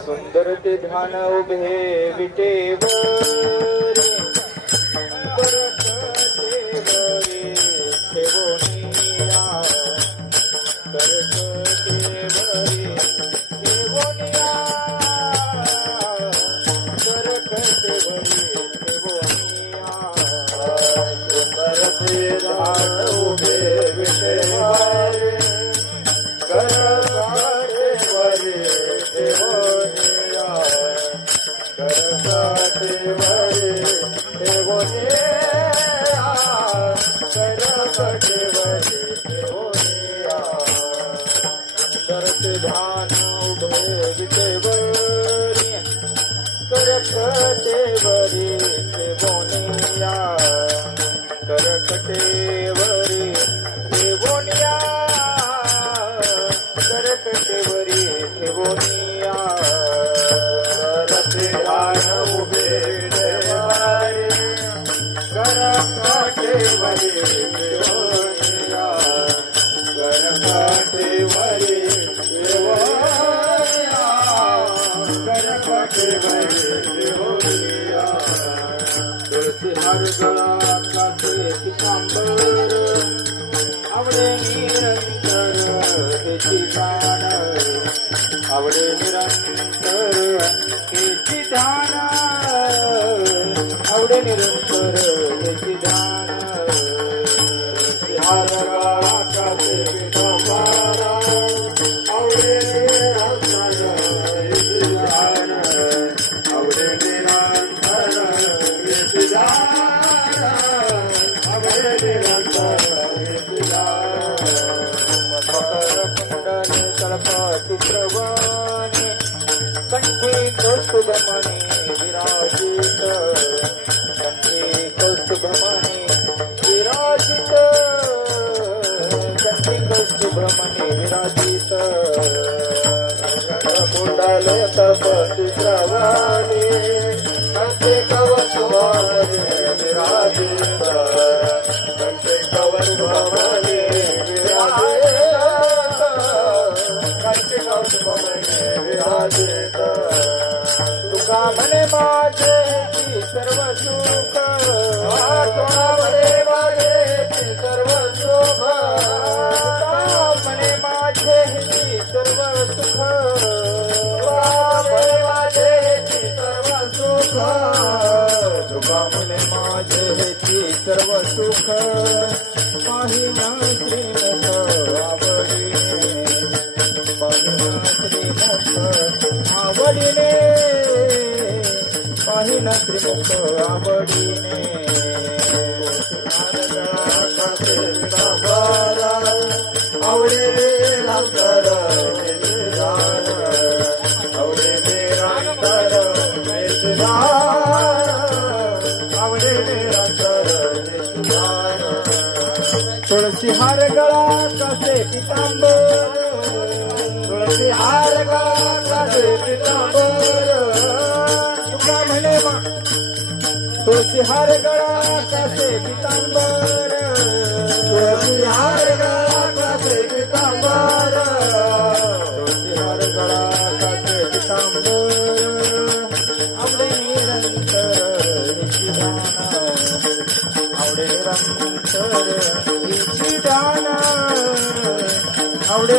सुंदर ते ध्यान उभे विटेवरी परत देवरी ठेवोनिया परत देवरी ठेवोनिया परत देवरी ठेवोनिया सुंदर ते ध्यान उभे विटेवरी परत देवरी ठेवोनिया ध्यान उभे विटेवरी करकटेवरी ठेवोनिया करकटेवरी ठेवोनिया करकटेवरी ठेवोनिया ध्यान उभे विटेवरी करकटेवरी ठेवोनिया करकटेवरी हर गळा काटे पितांबर आवडे निरंतर हेची ध्यान आवडे निरंतर हेची ध्यान आवडे निरंतर हेची ध्यान हर गळा काटे पितांबर आवडे निरंतर हेची ध्यान आवडे निरंतर हेची ध्यान चित्रवाणी कंठी कौस्तुभमणि विराजित कंठी कौस्तुभमणि विराजित कंठी कौस्तुभमणि विराजित कुंडल तप चित्रवाणी कंठी कौस्तुभमणि विराजित कंठी कौस्तुभमणि विराजित तुका म्हणे माझे सर्व सुख तुका म्हणे माझे सर्व सुख म्हणे माझे सर्व सुख म्हणे माझे सर्व सुख तुका म्हणे माझे सर्व सुख पाहिना श्रीमुख आवडी आवडीने पाहिना श्रीमुख आवडीने आवडे निरंतर आवडे निरंतर आवडे निरंतर तुळसी हार गळा कसे पितांबर तुळसी हार गळा कसे पितांबर तुका म्हणे तुळसी हार गळा कसे पितांबर तुळसी हार गळा कसे पितांबर तुळसी हार गळा कसे पितांबर आवडे निरंतर हिची ध्यान आवडे निरंतर हिची ध्यान आवडे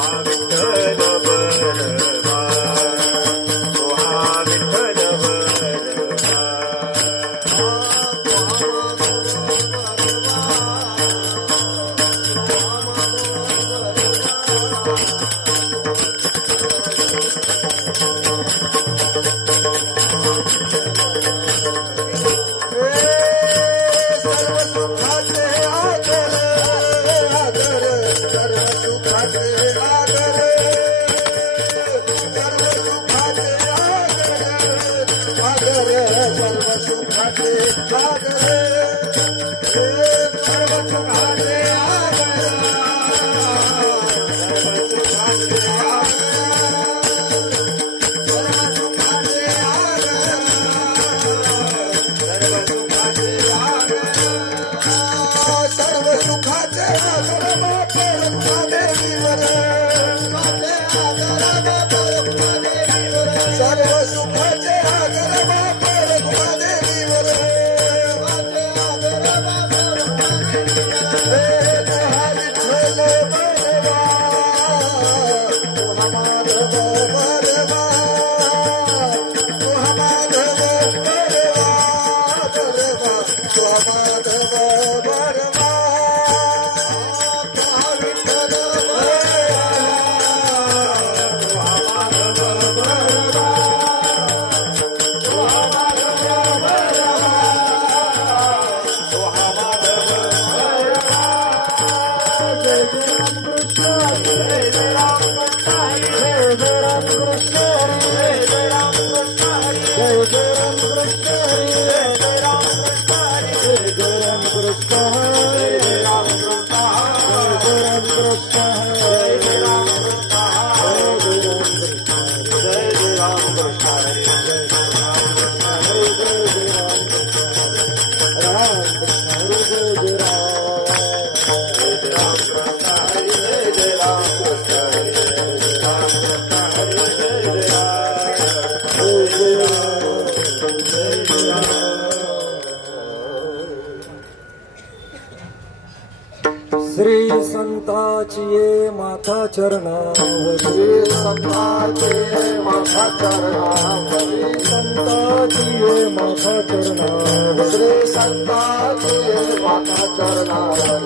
श्री संताची ये माथा चरणावर, श्री संताची ये माथा चरणावर, संताची ये माथा चरणावर, श्री संताची ये माथा चरणावर,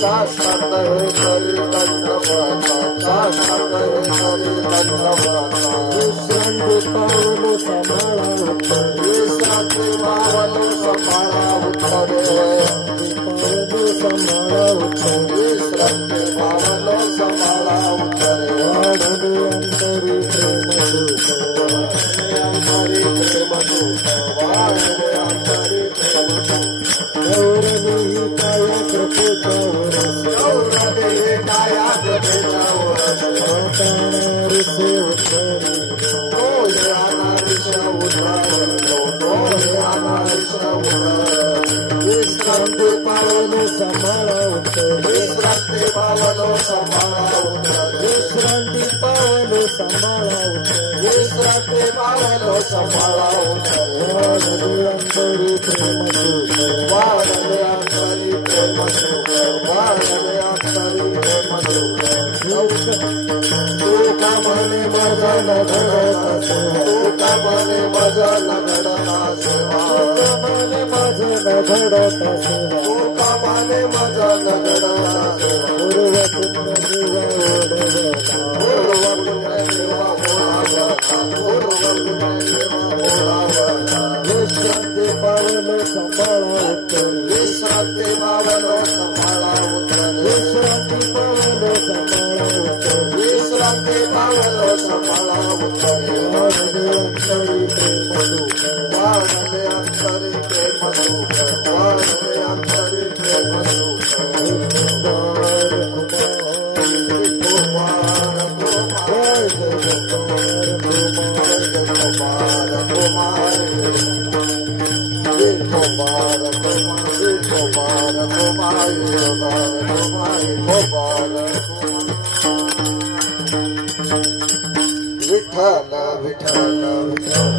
साष्टांग हे करी दंडवत, साष्टांग हे करी दंडवत, विश्रांती पावलो सांभाळा उत्तर, विश्रांती पावलो सांभाळा उत्तर, पावलो संभाळा उत्तर, विश्रांती पावलो संभाळा उत्तर, वाढले अंतरी प्रेम सुख, वाढले अंतरी प्रेम सुख, वाढले अंतरी प्रेम सुख, गौरवी काया कृपेचा वरस, गौरवी काया कृपेचा वरस, प्राणारिसे उत्तरी, डोळे अनारिसे उतरलो, डोळे अनारिसे उतरलो, विश्रांती पावलो सांभाळा उत्तर, विश्रांती पावलो सांभाळा उत्तर, विश्रांती पावलो सांभाळा उत्तर, विश्रांती पावलो सांभाळा उत्तर, वाढले अंतरी प्रेम सुख, वाढले अंतरी प्रेम सुख, वाढले अंतरी प्रेम सुख, तुका म्हणे माझा न घडता सेवा, तुका म्हणे माझा न घडता सेवा, तुका म्हणे माझा न घडता सेवा, तुका म्हणे माझा न घडता सेवा, पूर्व पुण्य देवा ओढवता, पूर्व पुण्य देवा ओढवता, पूर्व पुण्य देवा ओढवता, विश्रांती पावलो सांभाळा उत्तर, विश्रांती पावलो सांभाळा उत्तर, विश्रांती पावलो सांभाळा उत्तर, विश्रांती पावलो सांभाळा उत्तर, वाढले अंतरी प्रेम सुख, वाढले अंतरी प्रेम सुख, वाढले अंतरी प्रेम सुख, कुमार कुमार कुमार कुमार कुमार कुमार कुमार विठ्ठल विठ्ठल विठ्ठल विठ्ठल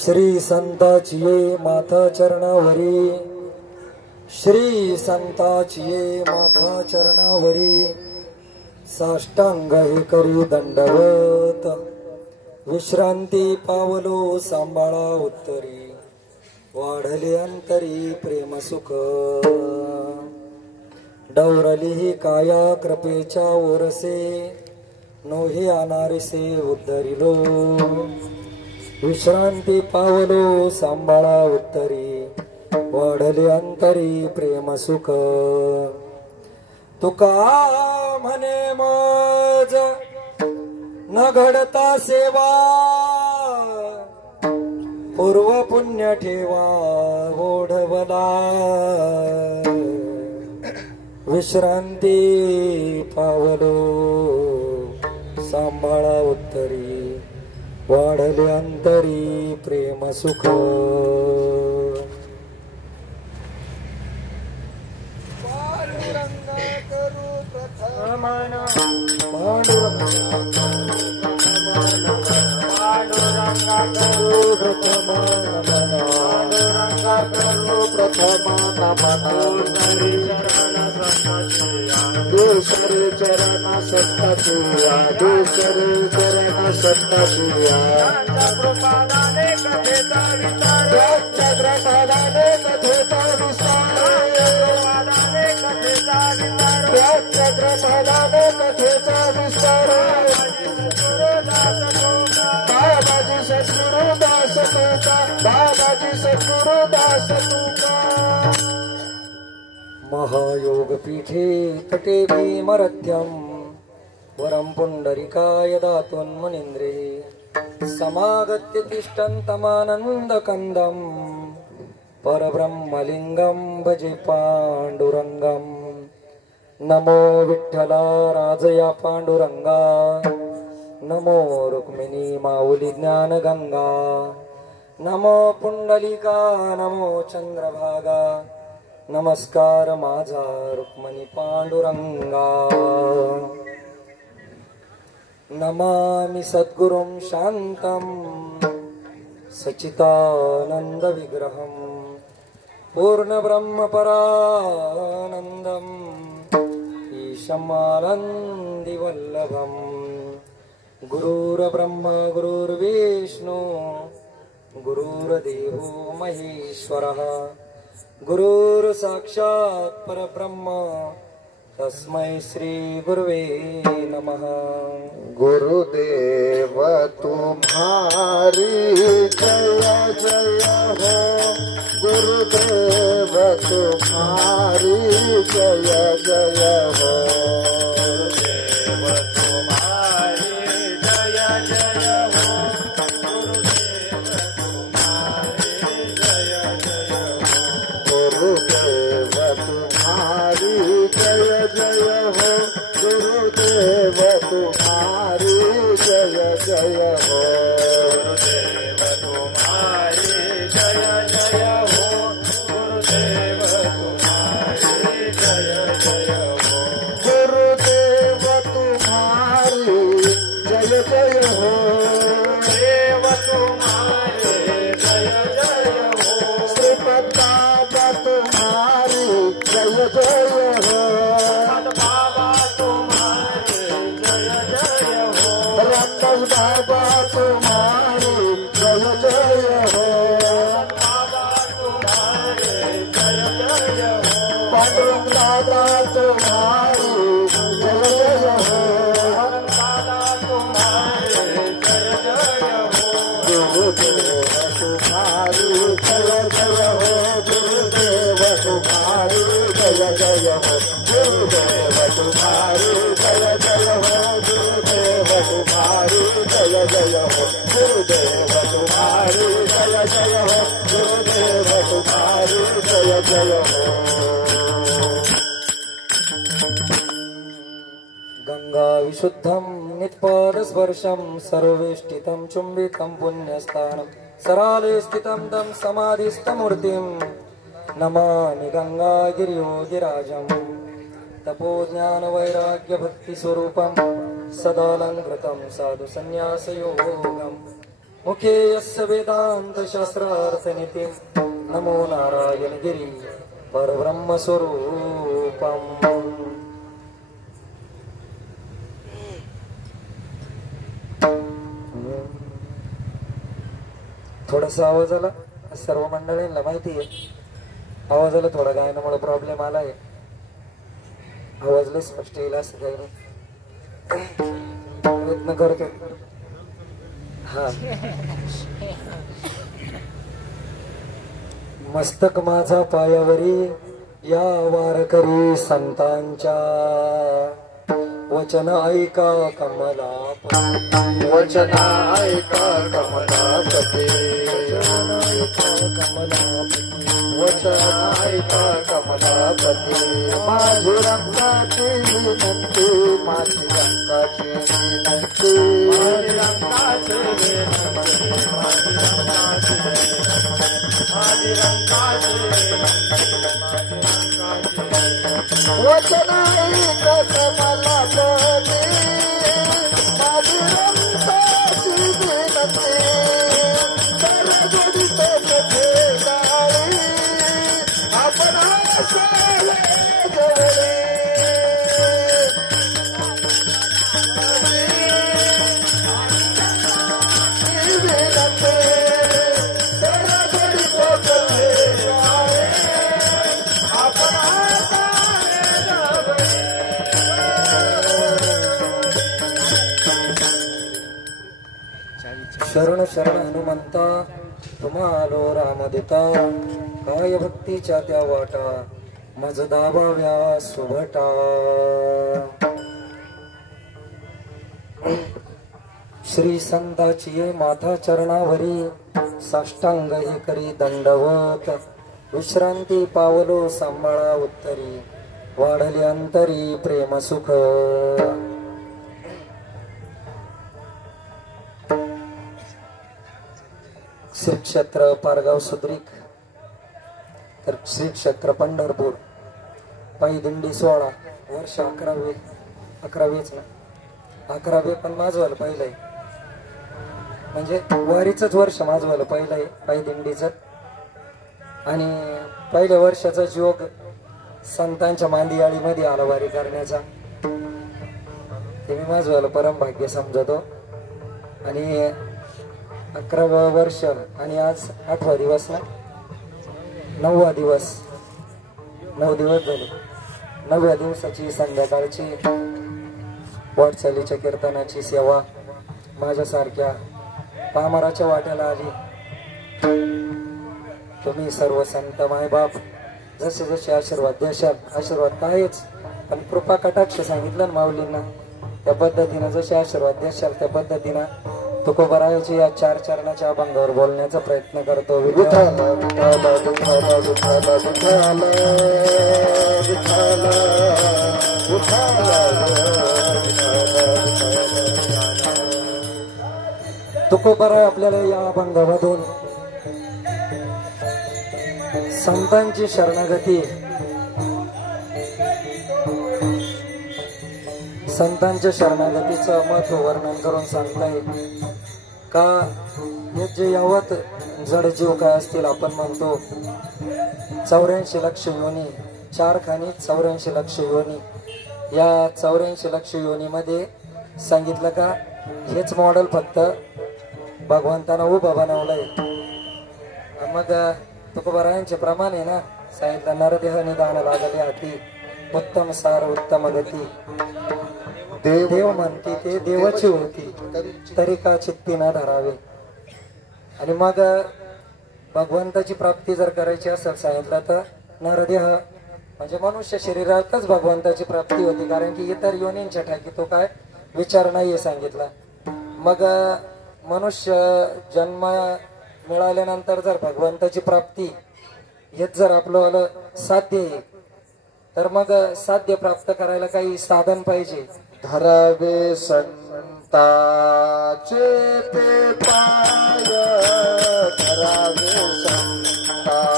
श्री संताची ये माथा चरणावरी, श्री संताची ये माथा चरणावरी, साष्टांग हे करी दंडवत, विश्रांती पावलो सांभाळा उत्तरी, वाढले अंतरी प्रेम सुख, डवरली ही काया कृपेच्या ओरसे, नोहे अनारसे उद्धरिलो, विश्रांती पावलो सांभाळा उत्तरी, वाढले अंतरी प्रेम सुख, तुका म्हणे मज न घडता सेवा, पूर्व पुण्य ठेवा ओढवला, विश्रांती पावलो सांभाळा उत्तरी, वाढले अंतरी प्रेम सुख, पांडुरंगा करू प्रथम दूसरे चरण सत्तकिया, दूसरे चरण सत्तकिया, चक्रपादाने कथेचा विस्तार, चक्रपादाने कथेचा विस्तार, चक्रपादाने कथेचा विस्तार, बाबाजी सद्गुरु दास तुका, बाबाजी सद्गुरु दास तुका, महायोग पीठे तटे भीमरथ्यम, वरं पुंडरीकाय दातुन्मुनीन्द्रे, समागत्य तिष्ठन्तमानन्दकन्दं, परब्रह्मलिङ्गं भजे पाण्डुरङ्गं, नमो विठ्ठला राजया पाण्डुरङ्गा, नमो रुक्मिणी माऊली ज्ञानगंगा, नमो पुंडलिका, नमो चंद्रभागा, नमस्कार माझा रुक्मिणी पांडुरंगा, नमामि सद्गुरुं शांतं सच्चिदानंद विग्रहं, पूर्ण ब्रह्म परानंदं, ईशमानंदी वल्लभं, गुरुर्ब्रह्मा गुरुर्विष्णु, गुरुर्देवो महेश्वरः, गुरुर साक्षात् परब्रह्म, तस्मै श्री गुरुवे नमः। गुरुदेव तुम्हारी जय जय हो, गुरुदेव तुम्हारी जय जय हो, गुरुदेव तुम्हारी जय जय हो, गुरुदेव तुम्हारी जय जय हो, गुरुदेव तुम्हारी जय जय हो, गुरुदेव तुम्हारी जय जय हो, गुरुदेव तुम्हारी जय जय हो, गुरुदेव श्रीपद बाबा तुम्हारी जय जय हो बाबा तुम्हारी जय जय हो रतन बाबा तुम्हारी जय जय हो बाबा तुम्हारी जय जय हो पांडुरंग दादा तुम्हारी जय जय हो दादा तुम्हारी जय जय हो गुरुदेव तुम्हारी जय जय हो गुरुदेव तुम्हारी जय जय हो गुरुदेव तुम्हारी जय जय हो गुरुदेव तुम्हारी जय जय हो गुरुदेव तुम्हारी जय जय हो गुरुदेव तुम्हारी जय जय हो गंगा विशुद्धं नित्पादस्पर्शं सर्वेष्टितं चुम्बितं पुण्यस्थानं सराले स्थितं तं समाधिस्थमूर्तिं नमामि गंगागिरियोगिराजं तपोज्ञानवैराग्यभक्तिस्वरूपं सदालङ्कृतं साधुसन्न्यासयोगं मुखे यस्य वेदान्तशास्त्रार्थनिधिं नमो नारायणगिरि परब्रह्मस्वरूपम् थोडासा आवाज आला सर्व मंडळींना माहिती आहे आवाजाला थोडा गायनामुळे प्रॉब्लेम आलाय आवाज लय स्पष्ट येईल असं काही नाही प्रयत्न करतो हा मस्तक माझा पायावरी या वारकरी संतांच्या वचन ऐका कमलापती वचन ऐका कमलापती वचन ऐका कमलापती माझी रंगाची विनंती माझी रंगाची विनंती माझी रंगाची विनंती माझी रंगाची वचन ऐका कमलापती माझी रंगाची विनंती आपण शरण शरण हनुमंता तुम्हालो रामदिता काय भक्तीच्या त्या वाटा मज दाबाव्या सुभटा श्री संताची माथा चरणावरी साष्टांग हे करी दंडवत विश्रांती पावलो सांभाळा उत्तरी वाढली अंतरी प्रेम सुख श्री क्षेत्र पारगाव सुद्रिक तर श्री क्षेत्र पंढरपूर पायी दिंडी 16 वर्ष 11वेच ना 11वे पण माझं पहिलंय म्हणजे वारीचंच वर्ष माझं पहिलंय पायी दिंडीचं आणि पहिल्या वर्षाचा योग संतांच्या मांदियाळीमध्ये आला वारी करण्याचा ते मी माझं परम भाग्य समजतो आणि 11वा वर्ष आणि आज 8वा दिवस ना 9वा दिवस 9 दिवस झाले 9व्या दिवसाची संध्याकाळची वाटचालीच्या कीर्तनाची सेवा माझ्यासारख्या पामराच्या वाट्याला आली तुम्ही सर्व संत मायबाप जसे जसे आशीर्वाद द्याल आशीर्वाद तर आहेच पण कृपा कटाक्ष सांगितलं ना माऊलींना त्या पद्धतीनं जसे आशीर्वाद द्याल त्या पद्धतीनं तुकोबरायाची या 4 चरणाच्या अभंगावर बोलण्याचा प्रयत्न करतो तुकोबराय आपल्याला या अभंगामधून संतांची शरणागती संतांच्या शरणागतीचं महत्व वर्णन करून सांगताय का जे यावत जडजीव काय असतील आपण म्हणतो 84 लक्ष योनी, 4 खाणी 84 लक्ष योनी. या 84 लक्ष योनीमध्ये सांगितलं का हेच मॉडेल फक्त भगवंतानं उभं बनवलंय. मग तुकोबारायांचे प्रमाण आहे ना, सांगितलं नरदेह निदान लागले हाती, उत्तम सार उत्तम गती. देव म्हणते ते देवाची होती, तरी का चित्ती न धरावे. आणि मग भगवंताची प्राप्ती जर करायची असेल सांगितलं तर नरदेह म्हणजे मनुष्य शरीरातच भगवंताची प्राप्ती होती, कारण की इतर योनींच्या ठाकी तो काय विचार नाहीये सांगितला. मग मनुष्य जन्म मिळाल्यानंतर जर भगवंताची प्राप्ती हेच जर आपलं साध्य आहे, तर मग साध्य प्राप्त करायला काही साधन पाहिजे. धरावे संताचे ते पाय, धरावे संताचे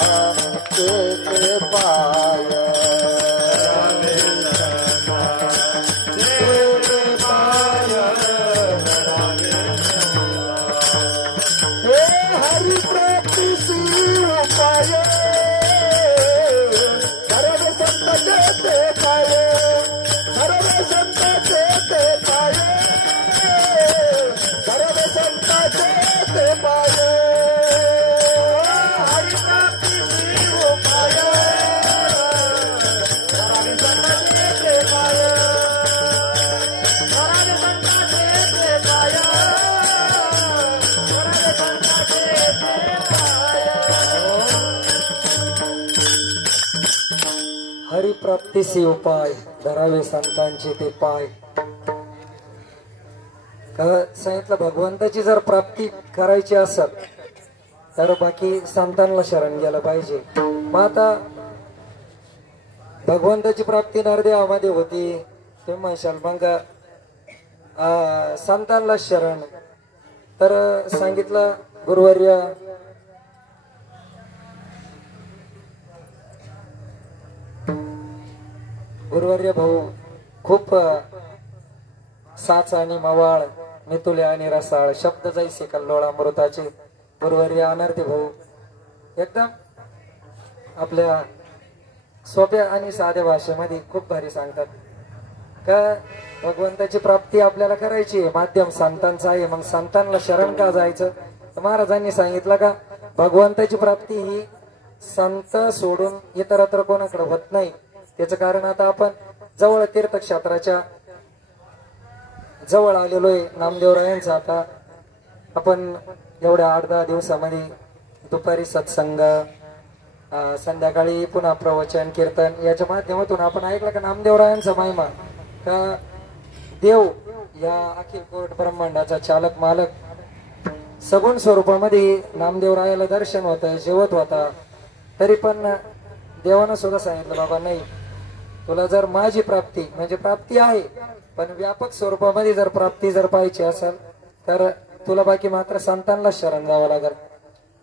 ते पाय, हे हरि प्राप्तीसी उपाय, धरावे संताचे ते पाय, धरावे संताचे ते पाय, धरावे संताचे ते पाय, हरि प्राप्तीसी उपाय, धरावे संताचे ते पाय, धरावे संताचे ते पाय, धरावे संताचे ते पाय. हरिप्राप्तीसी उपाय, धरावे संतांचे ते पाय. सांगितलं भगवंताची जर प्राप्ती करायची असेल तर बाकी संतांना शरण गेलं पाहिजे. मग आता भगवंताची प्राप्ती नरदेवामध्ये होती, तुम्ही म्हणशाल मग संतांना शरण. तर सांगितलं गुरुवर्य भाऊ खूप साच आणि मवाळ, मितुले आणि रसाळ, शब्द जैसे कल्लोळ अमृताचे गुरुवर्य अनर्थे भाऊ एकदम आपल्या सोप्या आणि साध्या भाषेमध्ये खूप भारी सांगतात का भगवंताची प्राप्ती आपल्याला करायची आहे, माध्यम संतांचं आहे. मग संतांना शरण का जायचं? तर महाराजांनी सांगितलं का भगवंताची प्राप्ती ही संत सोडून इतरत्र कोणाकडे होत नाही. त्याचं कारण आता आपण जवळ तीर्थक्षेत्राच्या जवळ आलेलो आहे. नामदेवरायांचा आता आपण एवढ्या 8-10 दिवसामध्ये दुपारी सत्संग, संध्याकाळी पुन्हा प्रवचन कीर्तन याच्या माध्यमातून आपण ऐकलं का नामदेवरायांचा महिमा, का देव या अखिल कोट ब्रह्मांडाचा चालक मालक सगुण स्वरूपामध्ये नामदेवरायाला दर्शन होतं, जेवत होता. तरी पण देवानं सुद्धा सांगितलं बाबा नाही, तुला जर माझी प्राप्ती म्हणजे प्राप्ती आहे पण व्यापक स्वरूपामध्ये जर प्राप्ती जर पाहिजे असेल तर तुला बाकी मात्र संतांना शरण जावं लागेल.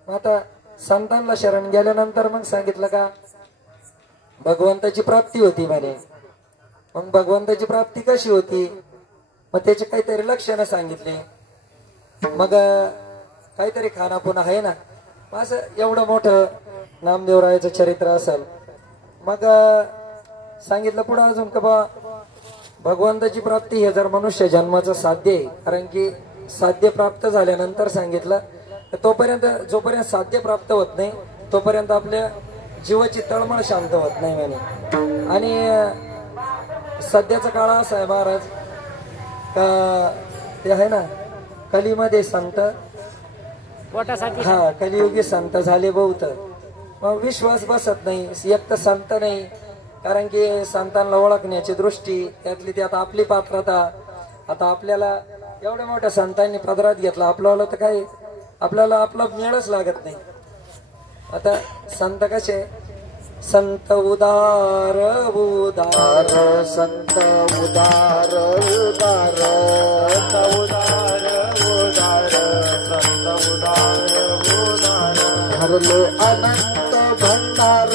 आता संतांना शरण गेल्यानंतर मग सांगितलं का भगवंताची प्राप्ती होती म्हणे. मग भगवंताची प्राप्ती कशी होती? मग त्याचे काहीतरी लक्षणं सांगितले. मग काहीतरी खानापुना आहे ना, असं एवढं मोठं नामदेवरायाचं चरित्र असेल. मग सांगितलं पुढे अजून का बा भगवंताची प्राप्ती हे जर मनुष्य जन्माचं साध्य आहे, कारण की साध्य प्राप्त झाल्यानंतर सांगितलं तोपर्यंत जोपर्यंत साध्य प्राप्त होत नाही तोपर्यंत आपल्या जीवाची तळमळ शांत होत नाही म्हणे. आणि सध्याचा काळ असा आहे महाराज का ते आहे ना कलीमध्ये संत हा कलियुगी संत झाले बहुत. मग विश्वास बसत नाही, एक तर संत नाही, कारण की संतांना ओळखण्याची दृष्टी त्यातली ती आता आपली पात्रता. आता आपल्याला एवढ्या मोठ्या संतांनी पदरात घेतला आपल्याला तर काही आपल्याला आपला मेळच लागत नाही. आता संत कसे संत उदार उदार संत उदार उदार उदार उदार संत उदार उदार भरले अनंत भंडार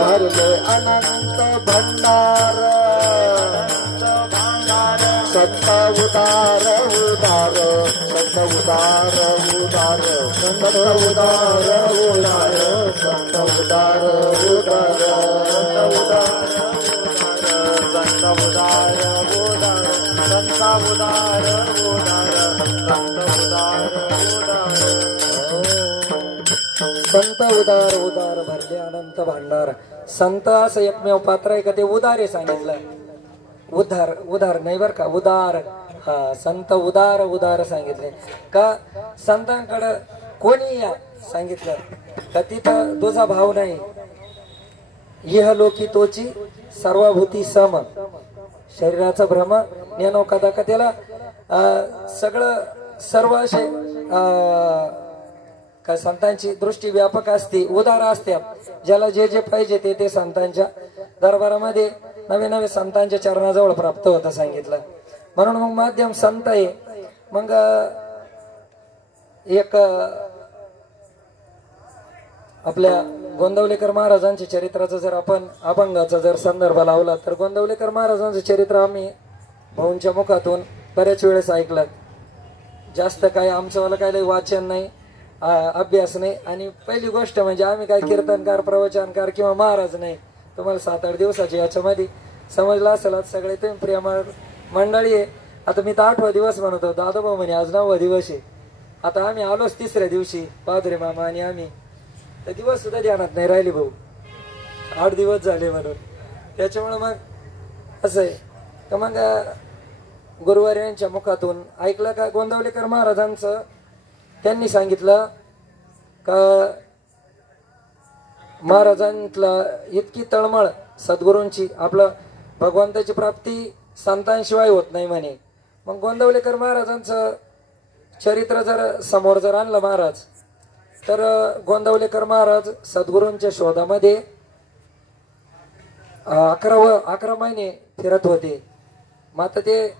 भरले अनंत भंडार संत उदार उदार संत उदार उदार संत उदार उदार संत उदार उदार संत उदार उदार संत उदार उदार संत उदार उदार भरले अनंत भांडार. संत असं एकमेव पात्र आहे का ते उदार आहे सांगितलं. उदार उदार नाही बर का, उदार. हा, संत उदार उदार सांगितले का. संतांकडे कोणी या सांगितलं का तिथं तुझा भाव नाही. इह लोकी तोची सर्वभूती सम. शरीराचा भ्रम नेनो कदा का त्याला सगळं सर्व असे काय संतांची दृष्टी व्यापक असते, उदार असते. ज्याला जे जे पाहिजे ते ते संतांच्या दरबारामध्ये नवे नवे संतांच्या चरणाजवळ प्राप्त होतं सांगितलं. म्हणून मग माध्यम संत आहे. मग एक आपल्या गोंदवलेकर महाराजांच्या चरित्राचं जर आपण अभंगाचा जर संदर्भ लावला तर गोंदवलेकर महाराजांचं चरित्र आम्ही भाऊंच्या मुखातून बऱ्याच वेळेस ऐकलं. जास्त काय आमचं काही वाचन नाही, अभ्यास नाही. आणि पहिली गोष्ट म्हणजे आम्ही काय कीर्तनकार प्रवचनकार किंवा महाराज नाही. तुम्हाला 7-8 दिवसाची याच्यामध्ये समजलं असेल. सगळे तुम्ही प्रिय मंडळी आहे. आता मी तर 8वा दिवस म्हणतो, दादाभाऊ म्हणे आज 9वा दिवस आहे. आता आम्ही आलोच 3ऱ्या दिवशी बहादुरे मामा आणि आम्ही. तर दिवस सुद्धा ध्यानात नाही राहिले भाऊ, 8 दिवस झाले म्हणून. त्याच्यामुळे मग असं आहे का मग गुरुवार यांच्या मुखातून ऐकलं का गोंदवलेकर महाराजांचं त्यांनी सांगितलं का महाराजांतला इतकी तळमळ सद्गुरूंची आपलं भगवंताची प्राप्ती संतांशिवाय होत नाही म्हणे. मग गोंदवलेकर महाराजांचं चरित्र जर समोर जर आणलं महाराज तर गोंदवलेकर महाराज सद्गुरूंच्या शोधामध्ये 11 महिने फिरत होते. मात्र ते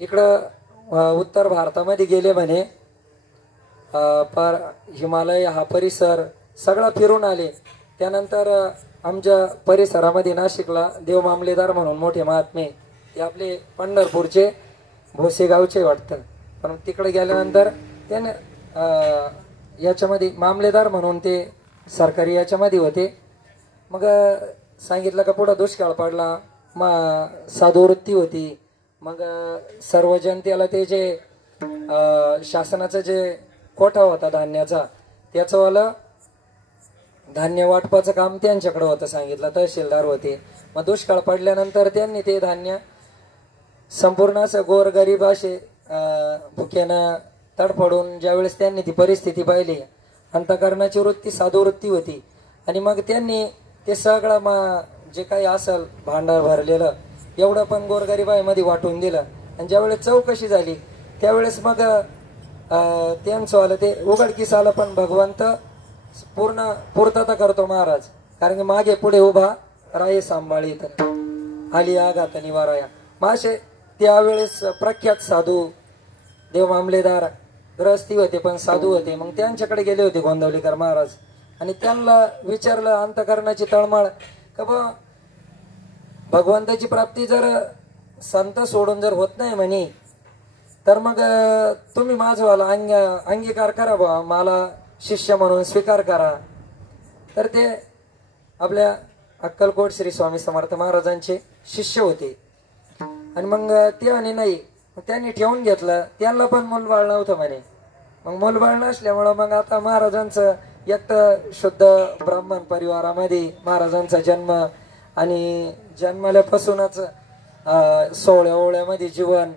इकडं उत्तर भारतामध्ये गेले म्हणे. हिमालय हा परिसर सगळा फिरून आले. त्यानंतर आमच्या परिसरामध्ये नाशिकला देव मामलेदार म्हणून मोठे महात्मे ते आपले पंढरपूरचे भोसेगावचे वाटतं. पण तिकडे गेल्यानंतर त्याने याच्यामध्ये मामलेदार म्हणून ते सरकारी याच्यामध्ये होते. मग सांगितलं का पुढं दुष्काळ पडला, साधुवृत्ती होती. मग सर्व जनतेला ते जे शासनाचं जे कोठा होता धान्याचा त्याचंवालं धान्य वाटपाचं काम त्यांच्याकडे होतं सांगितलं. तहसीलदार होते. मग दुष्काळ पडल्यानंतर त्यांनी ते धान्य संपूर्ण असं गोरगरीब असे भुकेनं तडफडून ज्यावेळेस त्यांनी ती परिस्थिती पाहिली, अंतःकरणाची वृत्ती साधुवृत्ती होती. आणि मग त्यांनी ते सगळं जे काही असेल भांडार भरलेलं एवढं पण गोरगरिबाईमध्ये वाटून दिलं. आणि ज्यावेळेस चौकशी झाली त्यावेळेस मग त्यांचं आलं ते उघडकीस आलं. पण भगवंत पूर्ण पूर्तता करतो महाराज. कारण की मागे पुढे उभा राये सांभाळीत आली आघात निवाराया. मासे त्यावेळेस प्रख्यात साधू देव मामलेदार ग्रहस्थी होते पण साधू होते. मग त्यांच्याकडे गेले होते गोंदवलेकर महाराज आणि त्यांना विचारलं अंतःकरणाची तळमळ का भगवंताची प्राप्ती जर संत सोडून जर होत नाही म्हणे तर मग तुम्ही माझवाला अंगीकार करा बा, मला शिष्य म्हणून स्वीकार करा. तर ते आपल्या अक्कलकोट श्री स्वामी समर्थ महाराजांचे शिष्य होते. आणि मग ते म्हणे नाही. त्यांनी ठेवून घेतलं. त्यांना पण मूलबाळ नव्हतं म्हणे. मग मूलबाळ नसल्यामुळं मग आता महाराजांचं एकटं शुद्ध ब्राह्मण परिवारामध्ये महाराजांचा जन्म आणि जन्मल्यापासूनच 16 ओळ्यामध्ये जीवन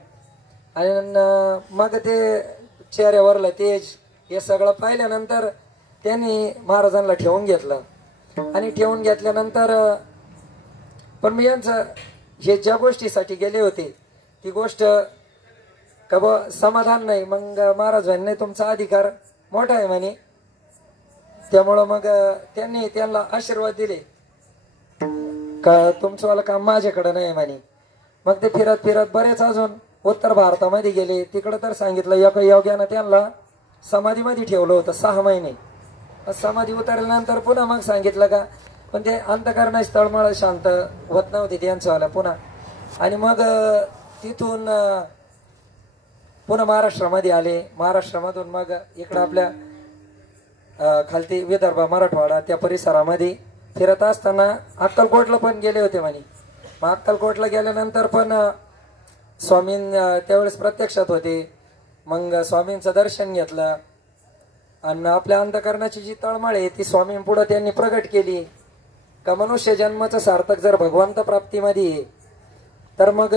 आणि मग ते चेहऱ्यावरलं तेज हे सगळं पाहिल्यानंतर त्यांनी महाराजांना ठेवून घेतलं. आणि ठेवून घेतल्यानंतर पण मी यांचं हे ज्या गोष्टीसाठी गेले होते ती गोष्ट का समाधान नाही. मग महाराज म्हणे तुमचा अधिकार मोठा आहे म्हणे. त्यामुळं मग त्यांनी त्यांना आशीर्वाद दिले का तुमचं वाला काम माझ्याकडे नाही म्हणे. मग ते फिरत फिरत बरेच अजून उत्तर भारतामध्ये गेले. तिकडं तर सांगितलं योग्यानं त्यांना समाधीमध्ये ठेवलं होतं 6 महिने. समाधी उतरल्यानंतर पुन्हा मग सांगितलं का पण ते अंतःकरणाची तळमळ शांत होत नव्हती त्यांचं वाला पुन्हा. आणि मग तिथून पुन्हा महाराष्ट्रामध्ये आले. महाराष्ट्रामधून मग इकडं आपल्या खालती विदर्भ मराठवाडा त्या परिसरामध्ये फिरत असताना अक्कलकोटला पण गेले होते म्हणे. मग अक्कलकोटला गेल्यानंतर पण स्वामीं त्यावेळेस प्रत्यक्षात होते. मग स्वामींचं दर्शन घेतलं आणि आपल्या अंतकरणाची जी तळमळ आहे ती स्वामींपुढे त्यांनी प्रगट केली का मनुष्य जन्माचं सार्थक जर भगवंत प्राप्तीमध्ये आहे तर मग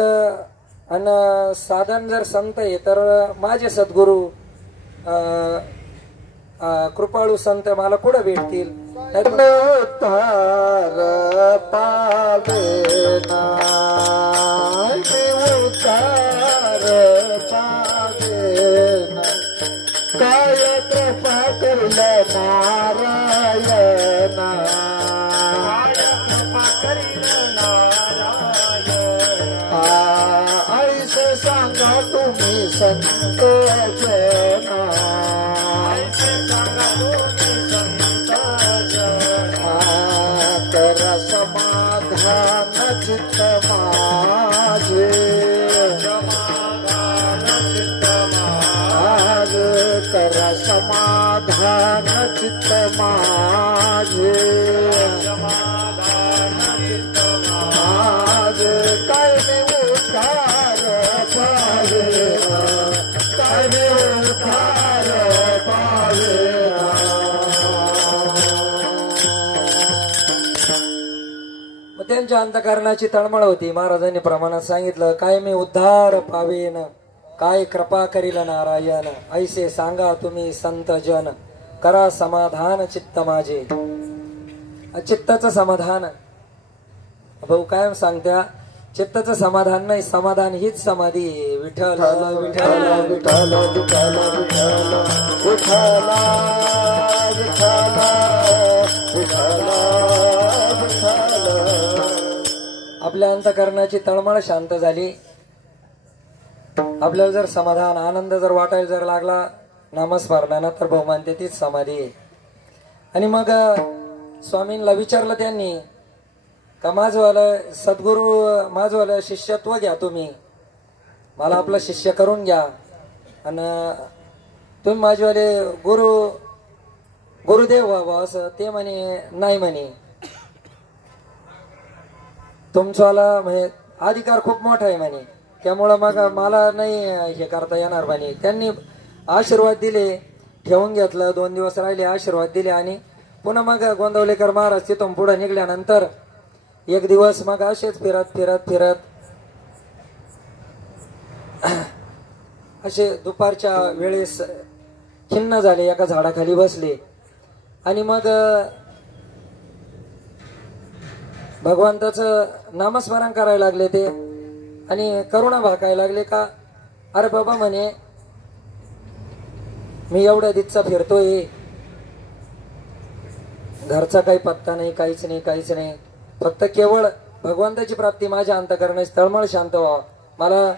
आणि साधन जर संत आहे तर माझे सद्गुरू कृपाळू संत मला कुठं भेटतील. उद्धार पावेना उद्धार पावेना काय कृपा करिला नारायणा कृपा करिला नारायणा ऐसे सांगा तुम्ही संत जना समाधान चित्त माझे कर समाधान चित्त माझे माझे काय उद्धार पावे काय उद्धार पावे. त्यांच्या अंतकरणाची तळमळ होती. महाराजांनी प्रमाणात सांगितलं काय मी उद्धार पावेन काय कृपा करील नारायण ऐसे सांगा तुम्ही संत जन करा समाधान चित्त माझे. चित्ताचं समाधान भाऊ कायम सांगत्या चित्ताचं समाधान नाही समाधान हीच समाधी. विठ्ठल विठ्ठल विठ्ठल विठ्ठल विठ्ठल विठ्ठल विठ्ठल विठ्ठल. आपल्या अंतकरणाची तळमळ शांत झाली. आपल्याला जर समाधान आनंद जर वाटायला जर लागला नामस्मरणानं तर भाऊ मानते तीच समाधी आहे. आणि मग स्वामींना विचारलं त्यांनी का माझवालं सद्गुरू माझवालं शिष्यत्व घ्या तुम्ही मला आपलं शिष्य करून घ्या आणि तुम्ही माझेवाले गुरुदेव व्हावं असं. ते म्हणे नाही म्हणे तुमचावाला म्हणजे अधिकार खूप मोठा आहे म्हणे त्यामुळं मग मला नाही हे करता येणार म्हणे. त्यांनी आशीर्वाद दिले ठेवून घेतलं 2 दिवस राहिले आशीर्वाद दिले आणि पुन्हा मग गोंदवलेकर महाराज तिथून पुढे निघल्यानंतर एक दिवस मग असेच फिरत फिरत फिरत असे दुपारच्या वेळेस खिन्न झाले एका झाडाखाली बसले आणि मग भगवंताचं नामस्मरण करायला लागले ते आणि करुणा भाकायला लागले का अरे बाबा म्हणे मी एवढ्या दिवसा फिरतोय घरचा काही पत्ता नाही काहीच नाही काहीच नाही फक्त केवळ भगवंताची प्राप्ती माझ्या अंतकरणाची तळमळ शांत व्हावं मला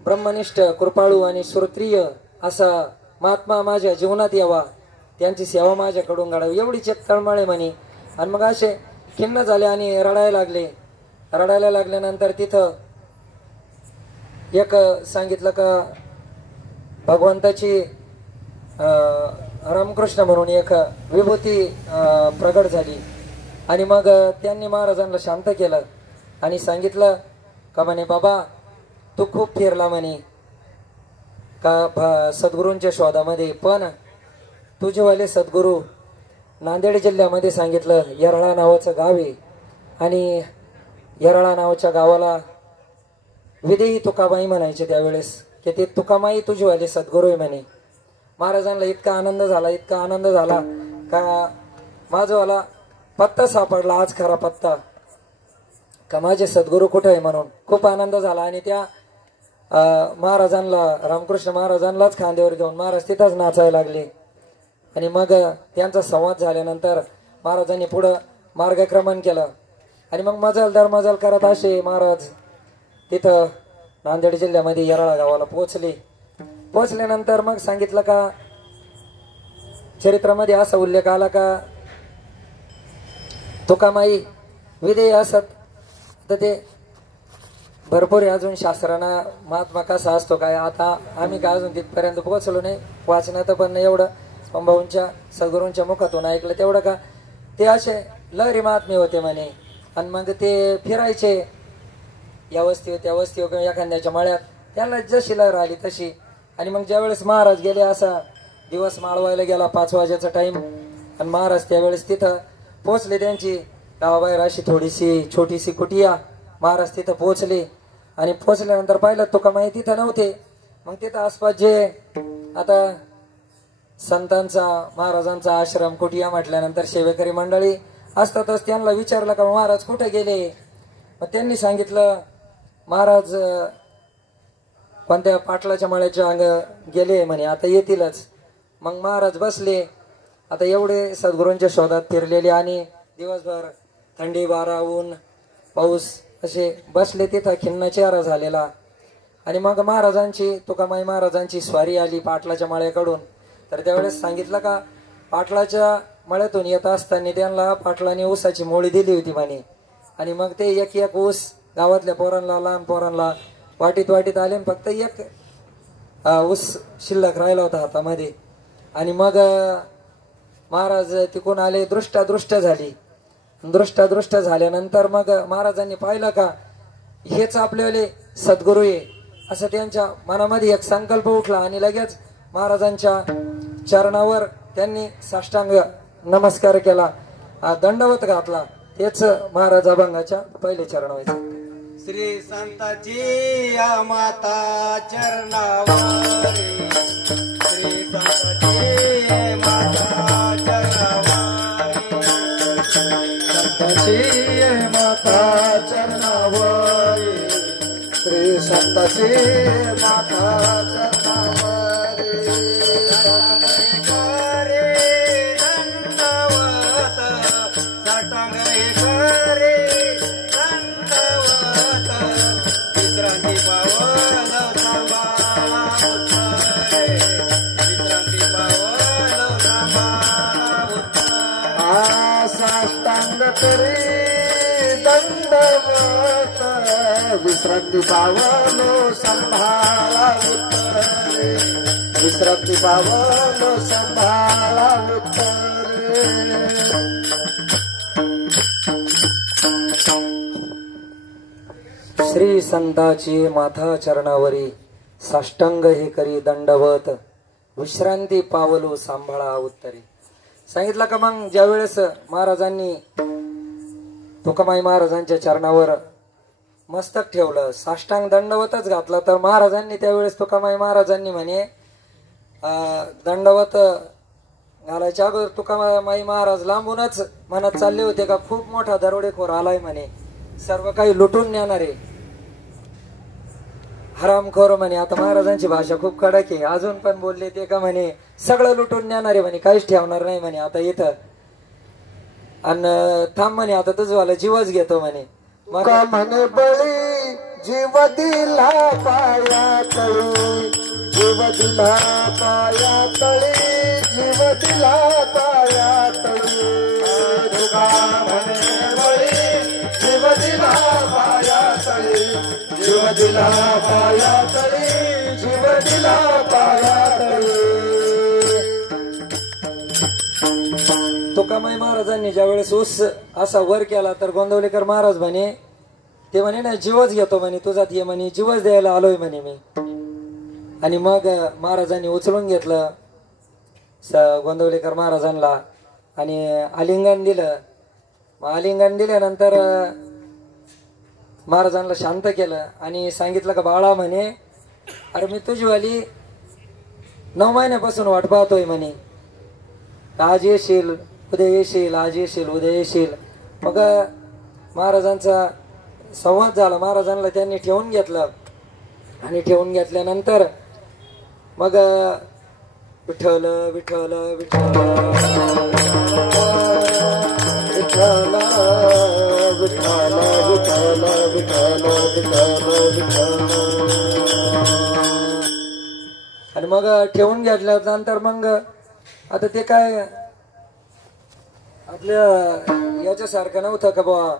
ब्रह्मनिष्ठ कृपाळू आणि श्रोत्रिय असा महात्मा माझ्या जीवनात यावा त्यांची सेवा माझ्याकडून घडावी एवढीच एक तळमळ आहे म्हणे. आणि मग असे खिन्न झाले आणि रडायला लागले. रडायला लागल्यानंतर तिथं एक सांगितलं का भगवंताची रामकृष्ण म्हणून एक विभूती प्रगट झाली आणि मग त्यांनी महाराजांना शांत केलं आणि सांगितलं का म्हणे बाबा तू खूप फिरला म्हणे का सद्गुरूंच्या शोधामध्ये पण तुझेवाले सद्गुरू नांदेड जिल्ह्यामध्ये सांगितलं येरळा नावाचं गाव आहे आणि येरळा नावाच्या गावाला विदेही तुकाबाई म्हणायचे त्यावेळेस की ते तुकामाई तुझेवाले सद्गुरू आहे म्हणे. महाराजांना इतका आनंद झाला का माझावाला पत्ता सापडला आज खरा पत्ता का माझे सद्गुरू कुठे आहे म्हणून खूप आनंद झाला. आणि त्या महाराजांना रामकृष्ण महाराजांनाच खांद्यावर घेऊन महाराज तिथंच नाचायला लागले. आणि मग त्यांचा संवाद झाल्यानंतर महाराजांनी पुढं मार्गक्रमण केलं आणि मग मजल दर मजल करत असे महाराज तिथं नांदेड जिल्ह्यामध्ये येरळा गावाला पोहोचल्यानंतर मग सांगितलं का चरित्रामध्ये असा उल्लेख आला का तुकामाई विधेय असत तर ते भरपूर आहे अजून शास्त्रांना महात्मा कसा असतो काय. आता आम्ही काय अजून तिथपर्यंत पोहोचलो नाही, वाचनात पण नाही एवढं, पण भाऊंच्या सद्गुरूंच्या मुखातून ऐकलं तेवढं का. ते असे लहरी महात्मे होते म्हणे, आणि मग ते फिरायचे या वस्तीवर त्या वस्तीवर किंवा एखाद्याच्या मळ्यात, त्यांना जशी लहर आली तशी. आणि मग ज्यावेळेस महाराज गेले, असा दिवस माळवायला गेला 5 वाजेचा टाइम, आणि महाराज त्यावेळेस तिथं पोहोचले. त्यांची गावाबाहेर अशी थोडीशी छोटीशी कुटिया, महाराज तिथं पोहोचले. आणि पोहोचल्यानंतर पाहिलं तुकामाई तिथं नव्हते. मग तिथं आसपास जे आता संतांचा महाराजांचा आश्रम कुटिया म्हटल्यानंतर सेवेकरी मंडळी असतातच, त्यांना विचारलं का महाराज कुठे गेले. मग त्यांनी सांगितलं महाराज कोणत्या पाटलाच्या मळ्याच्या अंग गेले म्हणे, आता येतीलच. मग महाराज बसले. आता एवढे सद्गुरूंच्या शोधात फिरलेले आणि दिवसभर थंडी वारा ऊन पाऊस असे बसले तिथं, खिन्न चेहरा झालेला. आणि मग महाराजांची तुकामाई महाराजांची स्वारी आली पाटलाच्या मळ्याकडून. तर त्यावेळेस सांगितलं का पाटलाच्या मळ्यातून येत असताना त्यांना पाटलाने ऊसाची मोळी दिली होती म्हणे. आणि मग ते एक एक ऊस गावातल्या पोरांना लहान पोरांना वाटीत वाटीत आले, फक्त एक ऊस शिल्लक राहिला होता हातामध्ये. आणि मग महाराज तिकून आले, दृष्टादृष्ट झाली. दृष्टादृष्ट झाल्यानंतर मग महाराजांनी पाहिलं का हेच आपल्याले सद्गुरू आहे, असं त्यांच्या मनामध्ये एक संकल्प उठला. आणि लगेच महाराजांच्या चरणावर त्यांनी साष्टांग नमस्कार केला, दंडवत घातला. तेच महाराज अभंगाच्या पहिले चरण व्हायचे. श्री संताची या माता चरणावारी, श्री संताची माता चरणावारी, संताची माता चरणावारी, श्री संताची माता चरणावारी. विश्रांती पावलो संभाळा उत्तरे, विश्रांती पावलो संभाळा उत्तरे. श्री संताची माथा चरणावरी, साष्टांग हे करी दंडवत, विश्रांती पावलो सांभाळा उत्तरी. सांगितलं का मग ज्यावेळेस महाराजांनी तुकामाई महाराजांच्या चरणावर मस्तक ठेवलं, साष्टांग दंडवतच घातला, तर महाराजांनी त्यावेळेस तुकामाई महाराजांनी म्हणे दंडवत घालायच्या अगोदर तुकामाई महाराज लांबूनच म्हणत चालले होते का खूप मोठा दरोडेखोर आलाय म्हणे, सर्व काही लुटून नेणारे हरामखोर म्हणे. आता महाराजांची भाषा खूप कडक आहे, अजून पण बोलले ते का म्हणे सगळं लुटून नेणारे म्हणे, काहीच ठेवणार नाही म्हणे आता इथं. आणि थांब म्हणे आता तुझवाला जीवच घेतो म्हणे. का म्हणे बळी जीव दिला पाया तळी, जीव दिला पाया तळी, जीव दिला पाया तळी. तुका म्हणे बळी जीव दिला पाया तळी, जीव दिला पाया तळी, जीव दिला पाया तळी. तुकामाई महाराजांनी ज्यावेळेस ऊस असा वर केला तर गोंदवलेकर महाराज म्हणे ते म्हणे ना जीवच घेतो म्हणे तुझात ये म्हणे, जीवच द्यायला आलोय म्हणे मी. आणि मग महाराजांनी उचलून घेतलं गोंदवलेकर महाराजांना आणि आलिंगन दिलं. आलिंगन दिल्यानंतर महाराजांना शांत केलं आणि सांगितलं का बाळा म्हणे अरे मी तुझीवाली 9 महिन्यापासून वाट पाहतोय म्हणे, आज येशील उद्या येशील, आज येशील उद्या येशील. मग महाराजांचा संवाद झाला, महाराजांना त्यांनी ठेवून घेतलं. आणि ठेवून घेतल्यानंतर मग विठ्ठल विठ्ठल विठ्ठल विठ्ठल विठ्ठल विठ्ठल विठ्ठल विठ्ठल विठ्ठल. आणि मग ठेवून घेतल्यानंतर मग आता ते काय आपल्या याच्यासारखं नव्हतं का बुवा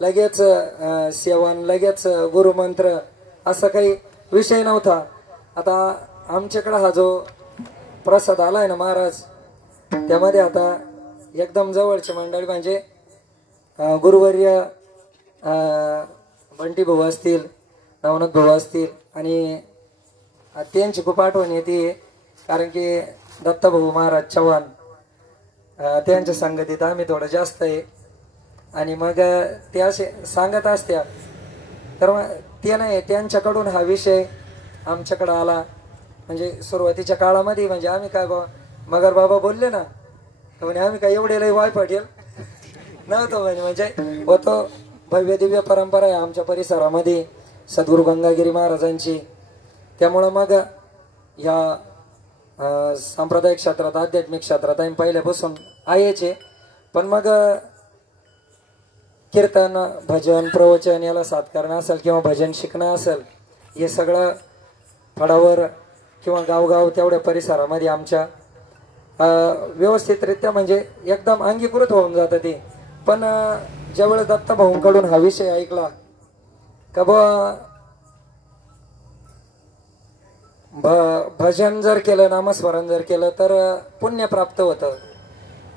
लगेच सेवन, लगेच गुरुमंत्र असा काही विषय नव्हता. आता आमच्याकडे हा जो प्रसाद आलाय ना महाराज, त्यामध्ये आता एकदम जवळची मंडळी म्हणजे गुरुवर्य बंटी भाऊ असतील, नवनाथ भाऊ असतील, आणि त्यांची खूप आठवण येते. कारण की दत्ताभाऊ महाराज चव्हाण त्यांच्या संगतीत आम्ही थोडं जास्त आहे. आणि मग ते असे सांगत असत्या, तर मग ते नाही, त्यांच्याकडून हा विषय आमच्याकडे आला. म्हणजे सुरुवातीच्या काळामध्ये म्हणजे आम्ही काय मगर बाबा बोलले ना, तर म्हणे आम्ही काय एवढे लई वाय पटेल नव्हतं. म्हणजे होतो भव्य दिव्य परंपरा आहे आमच्या परिसरामध्ये सद्गुरू गंगागिरी महाराजांची. त्यामुळं मग ह्या सांप्रदायिक क्षेत्रात, आध्यात्मिक क्षेत्रात आम्ही पहिल्यापासून आहेचे. पण मग कीर्तन, भजन, प्रवचन याला साथ करणं असेल किंवा भजन शिकणं असेल, हे सगळं फळावर किंवा गावगाव तेवढ्या परिसरामध्ये आमच्या व्यवस्थितरित्या म्हणजे एकदम अंगीकृत होऊन जातं ते. पण ज्यावेळेस दत्ताभाऊंकडून हा विषय ऐकला का भजन जर केलं, नामस्मरण जर केलं तर पुण्य प्राप्त होतं.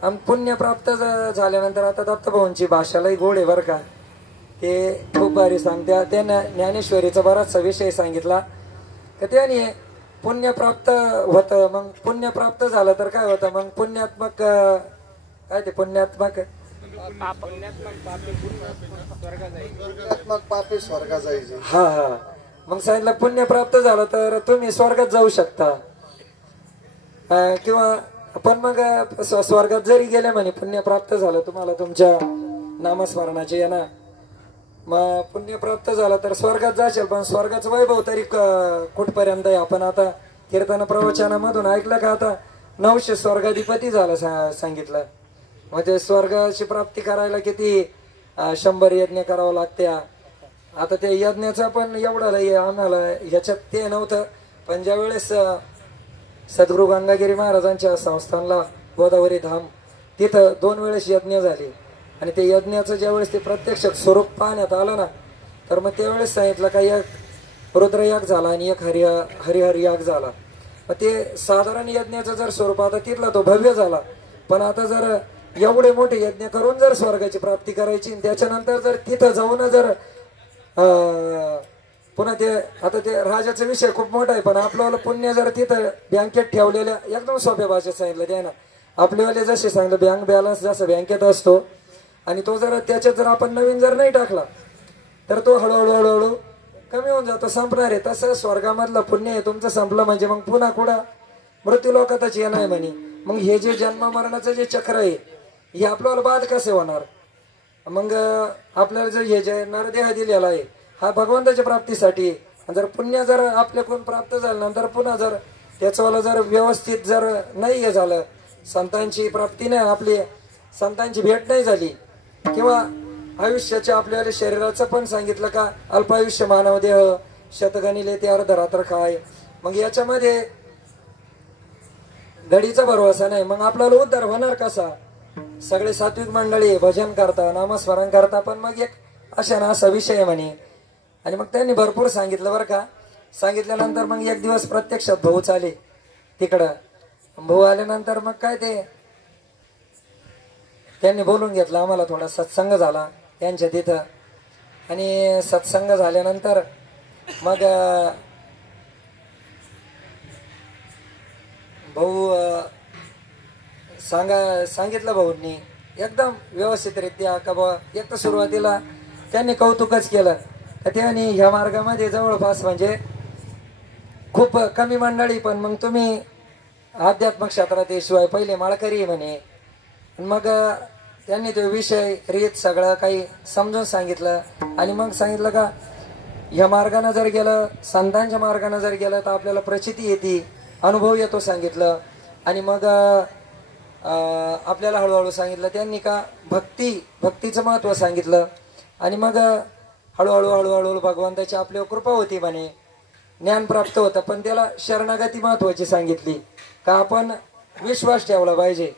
आणि पुण्य प्राप्त झाल्यानंतर आता दत्तभाऊंची भाषालाही गोड आहे बरं का, ते खूप भारी सांगत्या. ते ज्ञानेश्वरीचा बराचसा विषय सांगितला का त्याने पुण्य प्राप्त होतं. मग पुण्य प्राप्त झालं तर काय होतं, मग पुण्यात्मक काय ते पुण्यात्मक पापी स्वर्गात जायचे. हा हा, मग सांगितलं पुण्य प्राप्त झालं तर तुम्ही स्वर्गात जाऊ शकता. किंवा पण मग स्वर्गात जरी गेले म्हणे, पुण्य प्राप्त झालं तुम्हाला तुमच्या नामस्मरणाचे या ना, मग पुण्य प्राप्त झालं तर स्वर्गात जाशील. पण स्वर्गाचं वैभव तरी कुठपर्यंत आहे. आपण आता कीर्तन प्रवचनामधून ऐकलं का आता 900 स्वर्गाधिपती झालं सांगितलं. म्हणजे स्वर्गाची प्राप्ती करायला किती 100 यज्ञ करावं लागत्या. आता ते यज्ञाचा पण एवढा लय आम्हाला ह्याच्यात ते नव्हतं. पण ज्या वेळेस सद्गुरू गंगागिरी महाराजांच्या संस्थानला गोदावरी धाम तिथं 2 वेळेस यज्ञ झाले. आणि ते यज्ञाचं ज्यावेळेस ते प्रत्यक्ष स्वरूप पाहण्यात आलं ना, तर मग त्यावेळेस सांगितलं का एक रुद्रयाग झाला आणि एक हरिहर याग झाला. मग ते साधारण यज्ञाचं जर स्वरूप आता तिथला तो भव्य झाला. पण आता जर एवढे मोठे यज्ञ करून जर स्वर्गाची प्राप्ती करायची, त्याच्यानंतर जर तिथं जाऊन जर पुन्हा ते आता ते राजाचा विषय खूप मोठा आहे. पण आपल्याला पुण्य जर तिथं बँकेत ठेवलेल्या, एकदम सोप्या भाषेत सांगितलं त्यानं, आपल्यावाले जसे सांगितलं बँक बॅलन्स जसं बँकेत असतो, आणि तो जर त्याच्यात जर आपण नवीन जर नाही टाकला तर तो हळूहळू हळूहळू कमी होऊन जातो, संपणार आहे. तसं स्वर्गामधलं पुण्य आहे तुमचं संपलं म्हणजे मग पुन्हा कुठं मृत्यू लोकातच येणार आहे म्हणे. मग हे जे जन्म मरणाचं जे चक्र आहे हे आपल्याला बाद कसे होणार. मग आपल्याला जर हे जे नरदेह दिलेला आहे हा भगवंताच्या प्राप्तीसाठी, जर पुण्य जर आपल्याकडून प्राप्त झाल्यानंतर पुन्हा जर त्याचं जर व्यवस्थित जर नाही हे झालं, संतांची प्राप्ती नाही, आपली संतांची भेट नाही झाली, किंवा आयुष्याच्या आपल्याला शरीराचं पण सांगितलं का अल्पायुष्य मानव देह शतगणिले ते अर्धरात्र काय. मग याच्यामध्ये घडीचा भरवसा नाही. मग आपल्याला उद्धार होणार कसा. सगळे सात्विक मंडळी भजन करता, नामस्मरण करता, पण मग एक अशा ना असा विषय म्हणे. आणि मग त्यांनी भरपूर सांगितलं बरं का. सांगितल्यानंतर मग एक दिवस प्रत्यक्षात भाऊ आले तिकडं. भाऊ आल्यानंतर मग काय ते त्यांनी बोलून घेतलं, आम्हाला थोडा सत्संग झाला त्यांच्या तिथं. आणि सत्संग झाल्यानंतर मग भाऊ सांगितलं भाऊंनी एकदम व्यवस्थितरित्या का बा. एक तर सुरुवातीला त्यांनी कौतुकच केलं तर त्यांनी ह्या मार्गामध्ये जवळपास म्हणजे खूप कमी मंडळी, पण मग तुम्ही आध्यात्मिक क्षेत्रात शिवाय पहिले माळकरी म्हणे. मग त्यांनी तो विषय रीत सगळं काही समजून सांगितलं. आणि मग सांगितलं का ह्या मार्गाने जर गेलं, संतांच्या मार्गाने जर गेलं तर आपल्याला प्रचिती येते, अनुभव येतो सांगितलं. आणि मग आपल्याला हळूहळू सांगितलं त्यांनी का भक्तीचं महत्व सांगितलं. आणि मग हळूहळू हळूहळू भगवंताची आपल्यावर कृपा होती म्हणे, ज्ञान प्राप्त होतं. पण त्याला शरणागती महत्वाची सांगितली का आपण विश्वास ठेवला पाहिजे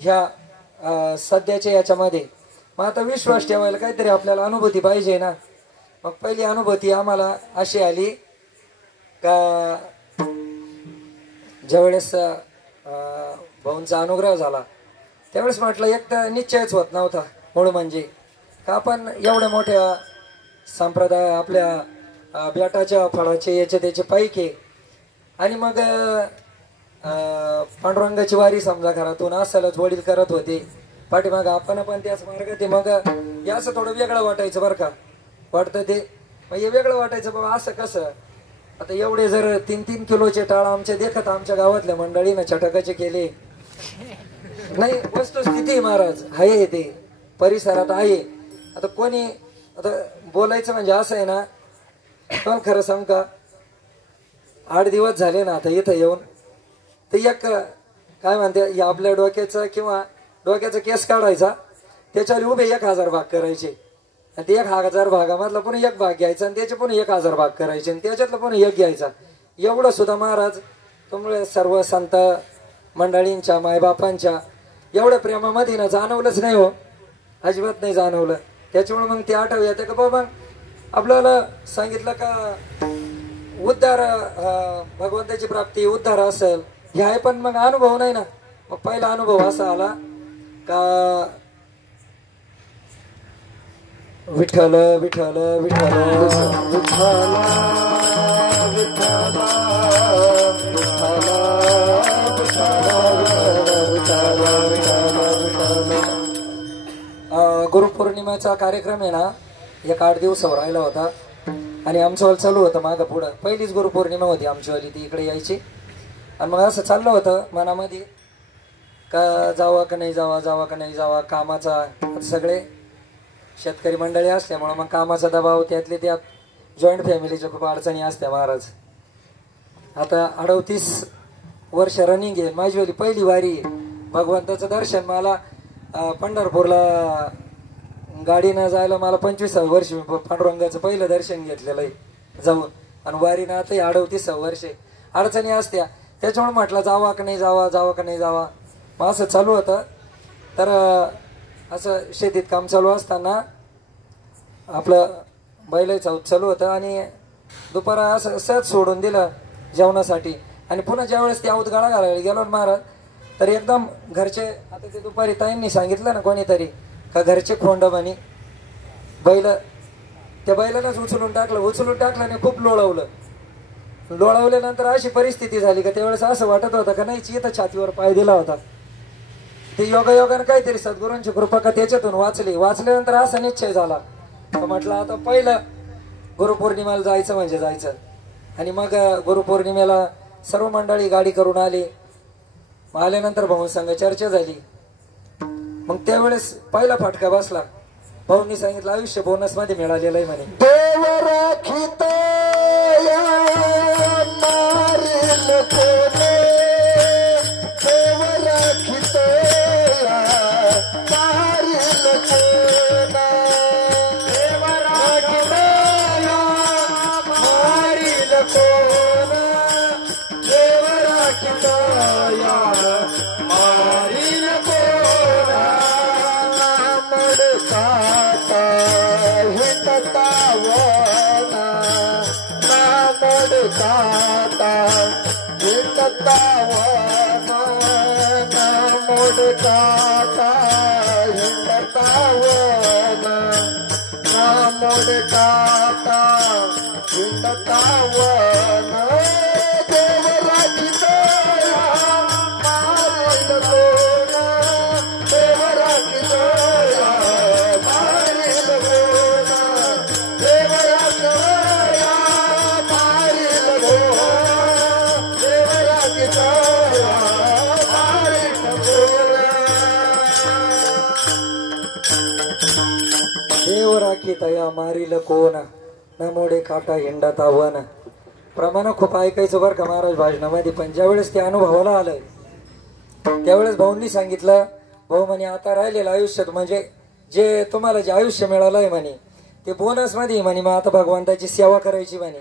ह्या सध्याच्या याच्यामध्ये. मग आता विश्वास ठेवायला काहीतरी आपल्याला अनुभूती पाहिजे ना. मग पहिली अनुभूती आम्हाला अशी आली का ज्यावेळेस भाऊंचा अनुग्रह झाला त्यावेळेस म्हटलं एक तर निश्चयच होत नव्हता. मूळ म्हणजे का आपण एवढ्या मोठ्या संप्रदाय आपल्या बेटाच्या फळाचे याचे त्याचे पैके आणि मग पांडुरंगाची वारी समजा घरातून असलच वडील करत होते पाठीमाग आपण पण त्याच मार्गात मग हे असं थोडं वेगळं वाटायचं बरं का. वाटतं ते मग हे वेगळं वाटायचं बाबा असं कसं. आता एवढे जर 3-3 किलोचे टाळ आमच्या देखत आमच्या गावातल्या मंडळीनं छटकाचे केले नाही. वस्तुस्थिती महाराज आहे ते परिसरात आहे. आता कोणी आता बोलायचं म्हणजे असं आहे ना पण खरं सांग का 8 दिवस झाले ना आता इथं येऊन तर एक काय म्हणते या आपल्या डोक्याचं किंवा डोक्याचा केस काढायचा त्याच्यावर उभे 1000 भाग करायचे आणि ते 1000 भागामधला पुन्हा एक भाग घ्यायचा आणि त्याचे पुन्हा 1000 भाग करायचे आणि त्याच्यातला पुन्हा एक घ्यायचा. एवढं सुद्धा महाराज तुमळे सर्व संत मंडळींच्या मायबापांच्या एवढ्या प्रेमामध्ये ना जाणवलंच नाही हो. अजिबात नाही जाणवलं. त्याच्यामुळे मग ते आठव येते का बाबा आपल्याला सांगितलं का उद्धार भगवंताची प्राप्ती उद्धार असेल हे आहे पण मग अनुभव नाही ना. मग पहिला अनुभव असा आला का विठ्ठल विठ्ठल विठ्ठल गुरुपौर्णिमेचा कार्यक्रम आहे ना एक 8 दिवसावर राहिला होता आणि आमचं चालू होतं मागं पुढं. पहिलीच गुरुपौर्णिमा होती आमचीवाली ती इकडे यायची आणि मग असं चाललं होतं मनामध्ये का जावा का नाही जावा जावा का नाही जावा. कामाचा सगळे शेतकरी मंडळी असल्यामुळं मग कामाचा दबाव त्यातले त्यात जॉईंट फॅमिलीच्या खूप अडचणी असत्या महाराज. आता 38 वर्ष रनिंग आहे माझीवाली पहिली वारी आहे. भगवंताचं दर्शन मला पंढरपूरला गाडीनं जायला मला 25 वर्ष पांडुरंगाचं पहिलं दर्शन घेतलेलं आहे जाऊन आणि वारीनं आता 38 वर्षे अडचणी असत्या. त्याच्यामुळे म्हटलं जावा का नाही जावा जावा का नाही जावा. मग असं चालू होतं तर असं शेतीत काम चालू असताना आपलं बैलाचं चालू होतं आणि दुपारा असं सहज सोडून दिलं जेवणासाठी आणि पुन्हा ज्यावेळेस ते अवतगाळा घालायला गेलो महाराज तर एकदम घरचे आता ते दुपारी ताईंनी सांगितलं ना कोणीतरी का घरचे खोंड म्हणे बैल त्या बैलालाच उचलून टाकलं आणि खूप लोळवल्यानंतर अशी परिस्थिती झाली का त्यावेळेस असं वाटत होतं का नाही इथं छातीवर पाय दिला होता. ते योगायोगाने काहीतरी सद्गुरूंची कृपा का त्याच्यातून वाचल्यानंतर असा निश्चय झाला तर म्हटलं आता पहिलं गुरुपौर्णिमेला जायचं म्हणजे जायचं. आणि मग गुरुपौर्णिमेला सर्व मंडळी गाडी करून आल्यानंतर भाऊंसंग चर्चा झाली. मग त्यावेळेस पहिला फटका बसला. भाऊंनी सांगितलं आयुष्य बोनस मध्ये मिळालेलं आहे म्हणे. देव राखीत या मारील कोणे, देव राखीत या मारील कोणे, देव राखीत या मारील कोणे, देव राखीत या मारील कोणे, मडकाता हिंडता वना, मडकाता हिंडता वना, मडकाता हिंडता वना, मडकाता हिंडता वना, देव राखीत या मारील कोना, देव राखीत या मारील कोना, देव राखीत या मारील कोना, देव राखीत या मारील कोना. देव राखी तया मारील कोण न मोडे काटा हिंडता वन. प्रमाण खूप ऐकायचं बरं का महाराज भाषणामध्ये. पण ज्यावेळेस ते अनुभवाला आलं त्यावेळेस भाऊंनी सांगितलं भाऊ म्हणे आता राहिलेलं आयुष्यात म्हणजे जे तुम्हाला जे आयुष्य मिळालं आहे म्हणे ते बोनस मध्ये म्हणे. मग आता भगवंताची सेवा करायची म्हणे.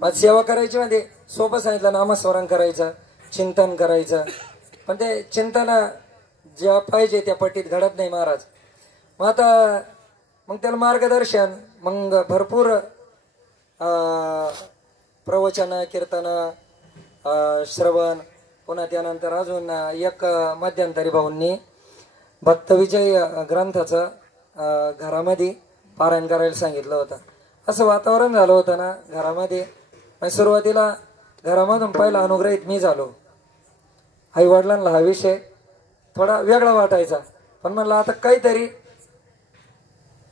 मग सेवा करायची म्हणजे सोपं सांगितलं नामस्मरण करायचं चिंतन करायचं. पण ते चिंतन ज्या पाहिजे त्या पट्टीत घडत नाही महाराज. मग आता मग त्याला मार्गदर्शन, मग भरपूर प्रवचन, कीर्तन, श्रवण, पुन्हा त्यानंतर अजून एक मध्यंतरी भाऊंनी भक्तविजय ग्रंथाचं घरामध्ये पारायण करायला सांगितलं होतं. असं वातावरण झालं होतं ना घरामध्ये. सुरुवातीला घरामधून पहिला अनुग्रहित मी झालो. आई वडिलांना हा विषय थोडा वेगळा वाटायचा, पण म्हणलं आता काहीतरी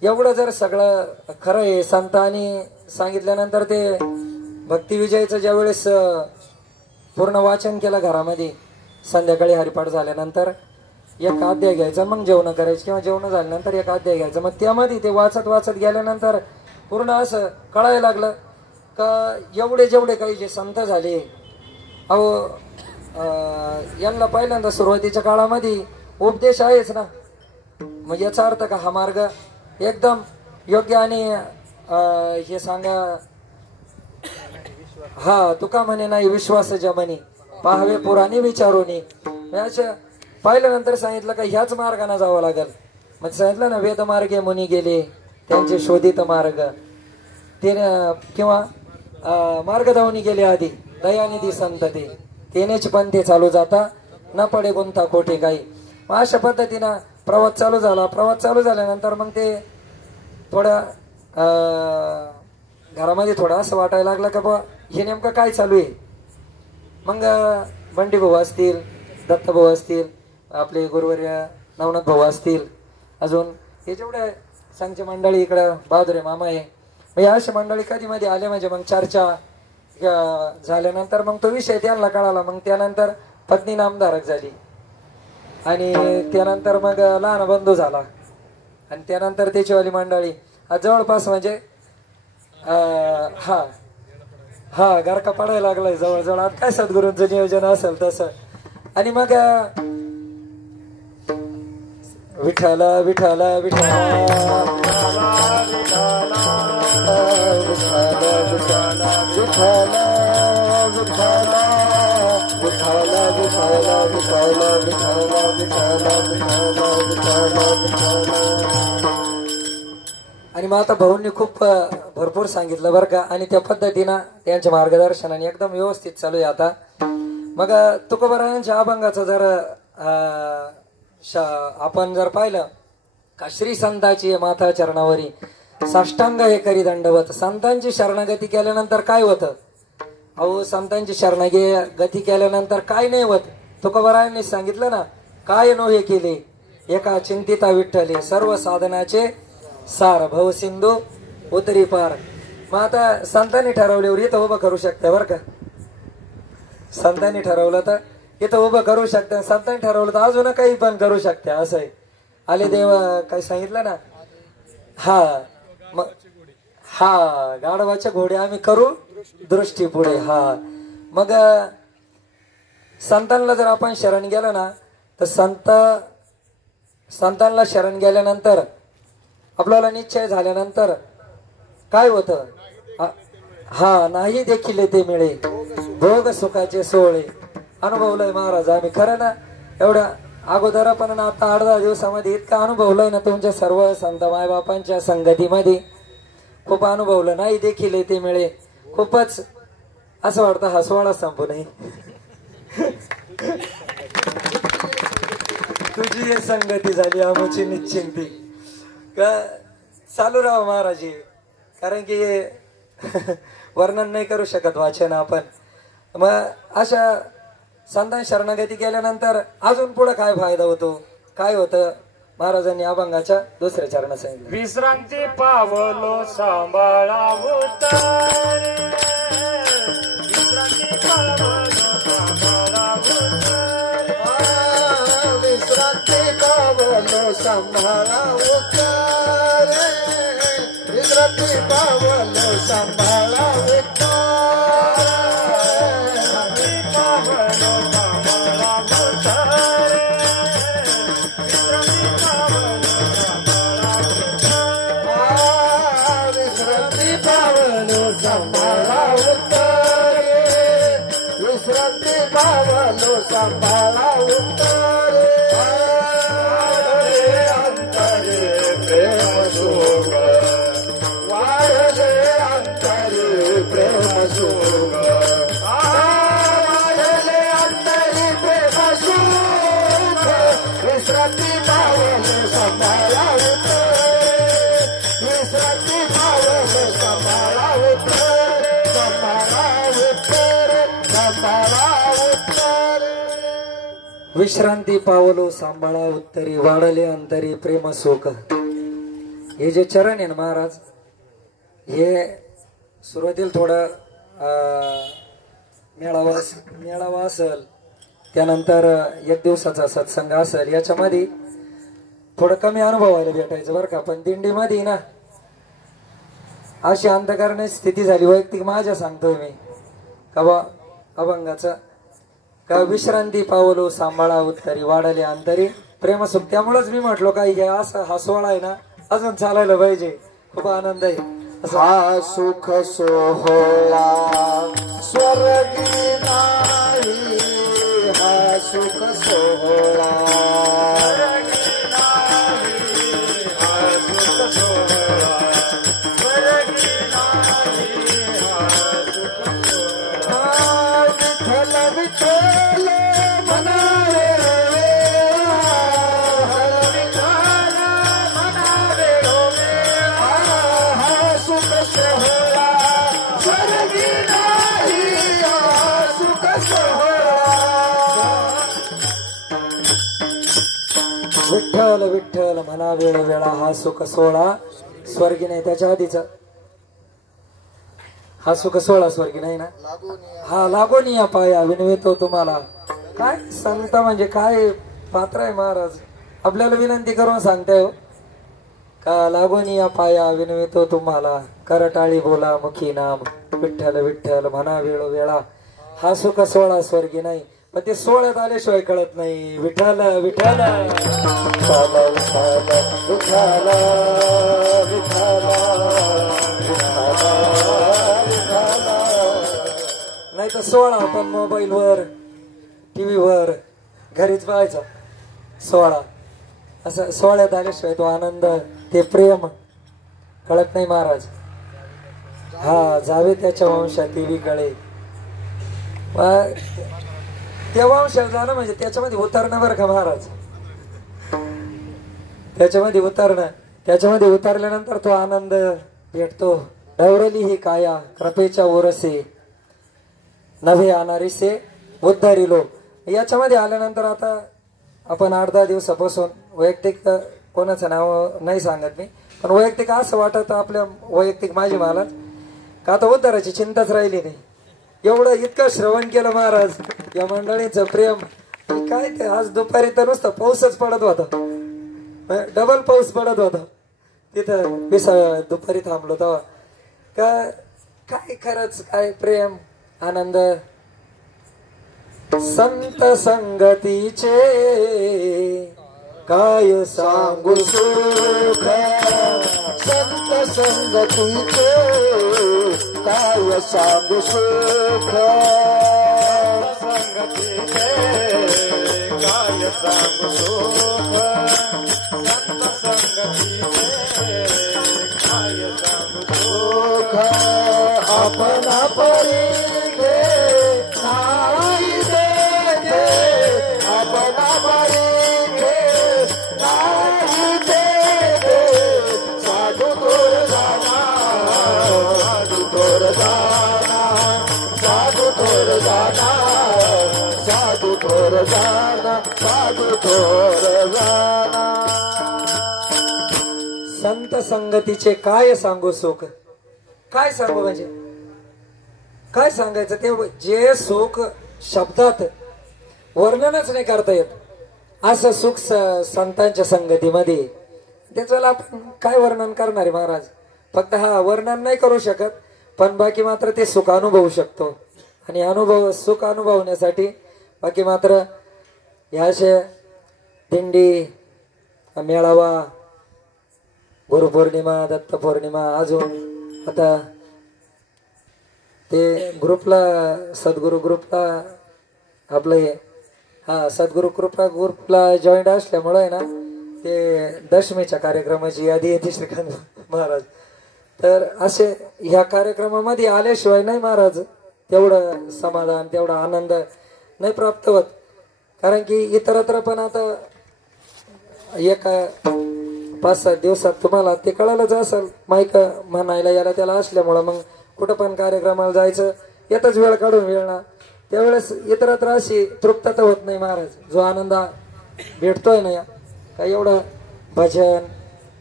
एवढं जर सगळं खरं आहे संतांनी सांगितल्यानंतर ते भक्तिविजयचं ज्यावेळेस पूर्ण वाचन केलं घरामध्ये, संध्याकाळी हरिपाठ झाल्यानंतर एक अध्याय घ्यायचा, मग जेवण करायचं किंवा जेवण झाल्यानंतर एक अध्याय घ्यायचं. मग त्यामध्ये ते वाचत वाचत गेल्यानंतर पूर्ण असं कळायला लागलं का एवढे जेवढे काही जे संत झाले, अहो यांना पहिल्यांदा सुरुवातीच्या काळामध्ये उपदेश आहेच ना. मग याचा अर्थ का हा मार्ग एकदम योग्य. आणि हे सांगा, हा तुका म्हणे नाही विश्वास जमनी, पाहावे पुराणी विचारोनी. असं पाहिल्यानंतर सांगितलं का ह्याच मार्गाने जावं लागेल. मग सांगितलं ना वेद मार्गे मुनी गेले त्यांचे शोधित मार्ग, ते किंवा मार्गधावनी गेले आधी दयानिधी संत ते, तेनेच पंथे चालू जाता न पडे गुंता कोठे काही. मग अशा पद्धतीनं प्रवास चालू झाला. प्रवास चालू झाल्यानंतर मग ते थोड्या घरामध्ये थोडं असं वाटायला लागलं का बा हे नेमकं काय चालू आहे. मग बंडी भाऊ असतील, दत्त भाऊ असतील, आपले गुरुवर्य नवनाथ भाऊ असतील, अजून हे जेवढे संघची मंडळी इकडं बहादुरे मामा आहे, मग या अशा मंडळी कधी मध्ये आले म्हणजे मग चर्चा झाल्यानंतर मग तो विषय त्यांना कळाला. मग त्यानंतर पत्नी नामधारक झाली आणि त्यानंतर मग लहान बंधू झाला आणि त्यानंतर त्याचीवाली मंडळी जवळपास म्हणजे हा हा गारका पडायला लागलाय जवळजवळ. आता काय सद्गुरूंचं नियोजन असेल तसं. आणि मग विठ्ठल विठ्ठल विठ्ठल आणि मग आता भाऊंनी खूप भरपूर सांगितलं बरं का. आणि त्या पद्धतीनं त्यांच्या मार्गदर्शनाने एकदम व्यवस्थित चालू आहे आता. मग तुकोबारायांच्या अभंगाचं जर आपण जर पाहिलं का श्री संताची माता चरणावरी साष्टांग हे करी दंडवत. संतांची शरणागती केल्यानंतर काय होतं. अहो संतांची शरणागती केल्यानंतर काय नाही होत. तुकोबारायांनी सांगितलं ना, काय नो हे केले एका चिंतिता विठ्ठले सर्व साधनाचे सार भव सिंधू उतरी पार. मग आता संतांनी ठरवल्यावर इथं उभं करू शकते बरं का. संतांनी ठरवलं तर इथं उभं करू शकते, संतांनी ठरवलं तर अजून काही पण करू शकते. असं आहे. आले देव काही सांगितलं ना, हा मग हा गाढवाचे घोडे आम्ही करू दृष्टी पुढे. हा मग संतांना जर आपण शरण गेलो ना तर संतांना शरण गेल्यानंतर आपल्याला निश्चय झाल्यानंतर काय होतं. हा नाही देखील ते मिळे भोग सुखाचे सोहळे. अनुभवलंय महाराज आम्ही खरं ना. एवढ्या अगोदर पण आता 8-10 दिवसामध्ये इतका अनुभवलंय ना तुमच्या सर्व संत मायबापांच्या संगतीमध्ये. खूप अनुभवलं. नाही देखील ते मिळे. खूपच असं वाटतं हा सोहळा संपू नये. तुझी संगती झाली आमची निश्चिंती का चालू राहा महाराजी. कारण की वर्णन नाही करू शकत वाचन आपण. मग अशा संतान शरणागती केल्यानंतर अजून पुढे काय फायदा होतो, काय होतं. महाराजांनी अभंगाच्या दुसऱ्या चरणात सांगितलं. विश्रांती पावलो सांभाळावो विश्रांती पावलो सांभाळावो विश्रांती पावलो सांभाळावो विश्रांती पावलो सांभाळावो अंतरे विश्रांती पावलो सांभाळा विश्रांती पावलो सांभाळा विश्रांती पावलो सांभाळा उत्तरी वाढले अंतरी प्रेम सुख. हे जे चरण आहे ना महाराज, हे सुरुवातीला थोडं मेळावा असेल, त्यानंतर एक दिवसाचा सत्संग असेल, याच्यामध्ये थोडं कमी अनुभवायला भेटायचं बरं का. पण दिंडीमध्ये ना अशी अंधकारणाची स्थिती झाली वैयक्तिक माझ्या, सांगतोय मी का बा अभंगाचं का विश्रांती पावलो सांभाळा उत्तरी वाढले अंतरी प्रेमसुख. त्यामुळेच मी म्हटलो काही हे असं हा सोहळा आहे ना अजून चालायला पाहिजे. खूप आनंद आहे. हा सुख सोहळा स्वर्गी नाही, हा सुख सोहळा विठ्ठल विठ्ठल म्हणा वेळ वेळा हा सुख सोहळा स्वर्गी नाही. त्याच्या आधीच हा सुख सोहळा स्वर्गी नाही ना. हा लागून या पाया विनवितो तुम्हाला. काय संत म्हणजे काय पात्र आहे महाराज, आपल्याला विनंती करून सांगताय हो का लागून या पाया विनवितो तुम्हाला, करटाळी बोला मुखी नाम विठ्ठल विठ्ठल म्हणा वेळ वेळा हा सुख सोहळा स्वर्गी नाही. पण ते सोहळ्यात आल्याशिवाय कळत नाही. विठ्ठल विठ्ठल नाही तर सोहळा आपण मोबाईलवर टीव्हीवर घरीच पाहायचा सोहळा. असं सोहळ्यात आल्याशिवाय तो आनंद ते प्रेम कळत नाही महाराज. हा जावे त्याच्या वंशात देवी कळे. त्या वंशात जाणं म्हणजे त्याच्यामध्ये उतरणं बरं का महाराज. त्याच्यामध्ये उतरल्यानंतर तो आनंद भेटतो. डवरली ही काया कृपेच्या ओरसे नव्हे आणारीसे उद्धारिलो. याच्यामध्ये आल्यानंतर आता आपण 8-10 दिवसापासून वैयक्तिक कोणाचं नाव नाही सांगत मी, पण वैयक्तिक असं वाटत आपल्या वैयक्तिक माझी मला का आता उद्धाराची चिंताच राहिली नाही. एवढं इतकं श्रवण केलं महाराज या मंडळीचं प्रेम. काय ते आज दुपारी तर नुसतं पाऊसच पडत होता, डबल पाऊस पडत होता तिथं दुपारी थांबलो तेव्हा. काय खरंच काय प्रेम आनंद. संत संगतीचे काय सांगू सुख, संत संगतीचे काय सांगू सुख, संगतीचे काय सांगू सुख, संत संगतीचे काय सांगू सुख. आपण परी घे नाही दे, आपण परी घे नाही दे, साधू थोर जाना, साधू थोर जाना, साधू थोर जाना, साधू थोर जाना, साधू थोर जाना. संत संगतीचे काय सांगू सुख. काय सांगू म्हणजे काय सांगायचं ते जे सुख शब्दात वर्णनच नाही करता येत असं सुख संतांच्या संगतीमध्ये. त्याचं आपण काय वर्णन करणार आहे महाराज. फक्त हा वर्णन नाही करू शकत, पण बाकी मात्र ते सुख अनुभवू शकतो. आणि सुख अनुभवण्यासाठी बाकी मात्र ह्या असे दिंडी मेळावा गुरुपौर्णिमा दत्तपौर्णिमा अजून आता ते ग्रुपला सद्गुरु ग्रुपला आपलं हे सद्गुरु कृपा ग्रुपला जॉईंट असल्यामुळे आहे ना ते दशमीच्या कार्यक्रमाची यादी येते श्रीकांत महाराज. तर असे ह्या कार्यक्रमामध्ये आल्याशिवाय नाही महाराज तेवढं समाधान तेवढा आनंद नाही प्राप्त होत. कारण की इतरत्र पण आता एका 5-7 दिवसात तुम्हाला ते कळालंच असेल. माईक म्हणायला याला त्याला असल्यामुळं मग कुठं पण कार्यक्रमाला जायचं येतच वेळ काढून वेळ ना. त्यावेळेस इतरत्र अशी तृप्तता होत नाही महाराज. जो आनंद भेटतोय ना काही एवढं भजन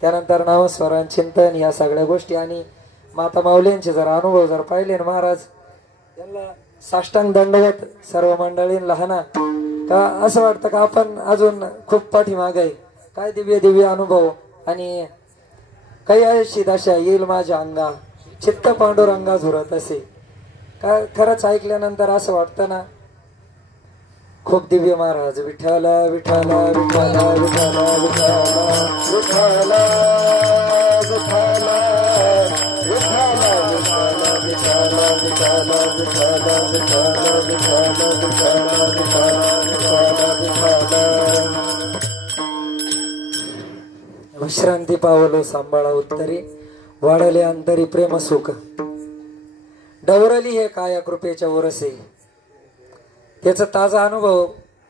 त्यानंतर नामस्मरण चिंतन या सगळ्या गोष्टी आणि माता माऊलींचे जर अनुभव जर पाहिले ना महाराज त्यांना साष्टांग दंडवत सर्व मंडळींना लहाना का असं वाटतं का आपण अजून खूप पाठीमाग आहे. काय दिव्य दिव्य अनुभव आणि काही अशी दशा येईल माझ्या अंगा चित्त पांडुरंगा झुरत असे. काय खरंच ऐकल्यानंतर असं वाटतं ना खूप दिव्य महाराज. विठ्ठल विठ्ठल विठ्ठल विठ्ठल विठ्ठल विश्रांती पावलो सांभाळा उत्तरी वाढले अंतरी प्रेम सुख डवरली हे काया कृपेच्या वरसे. त्याचा ताजा अनुभव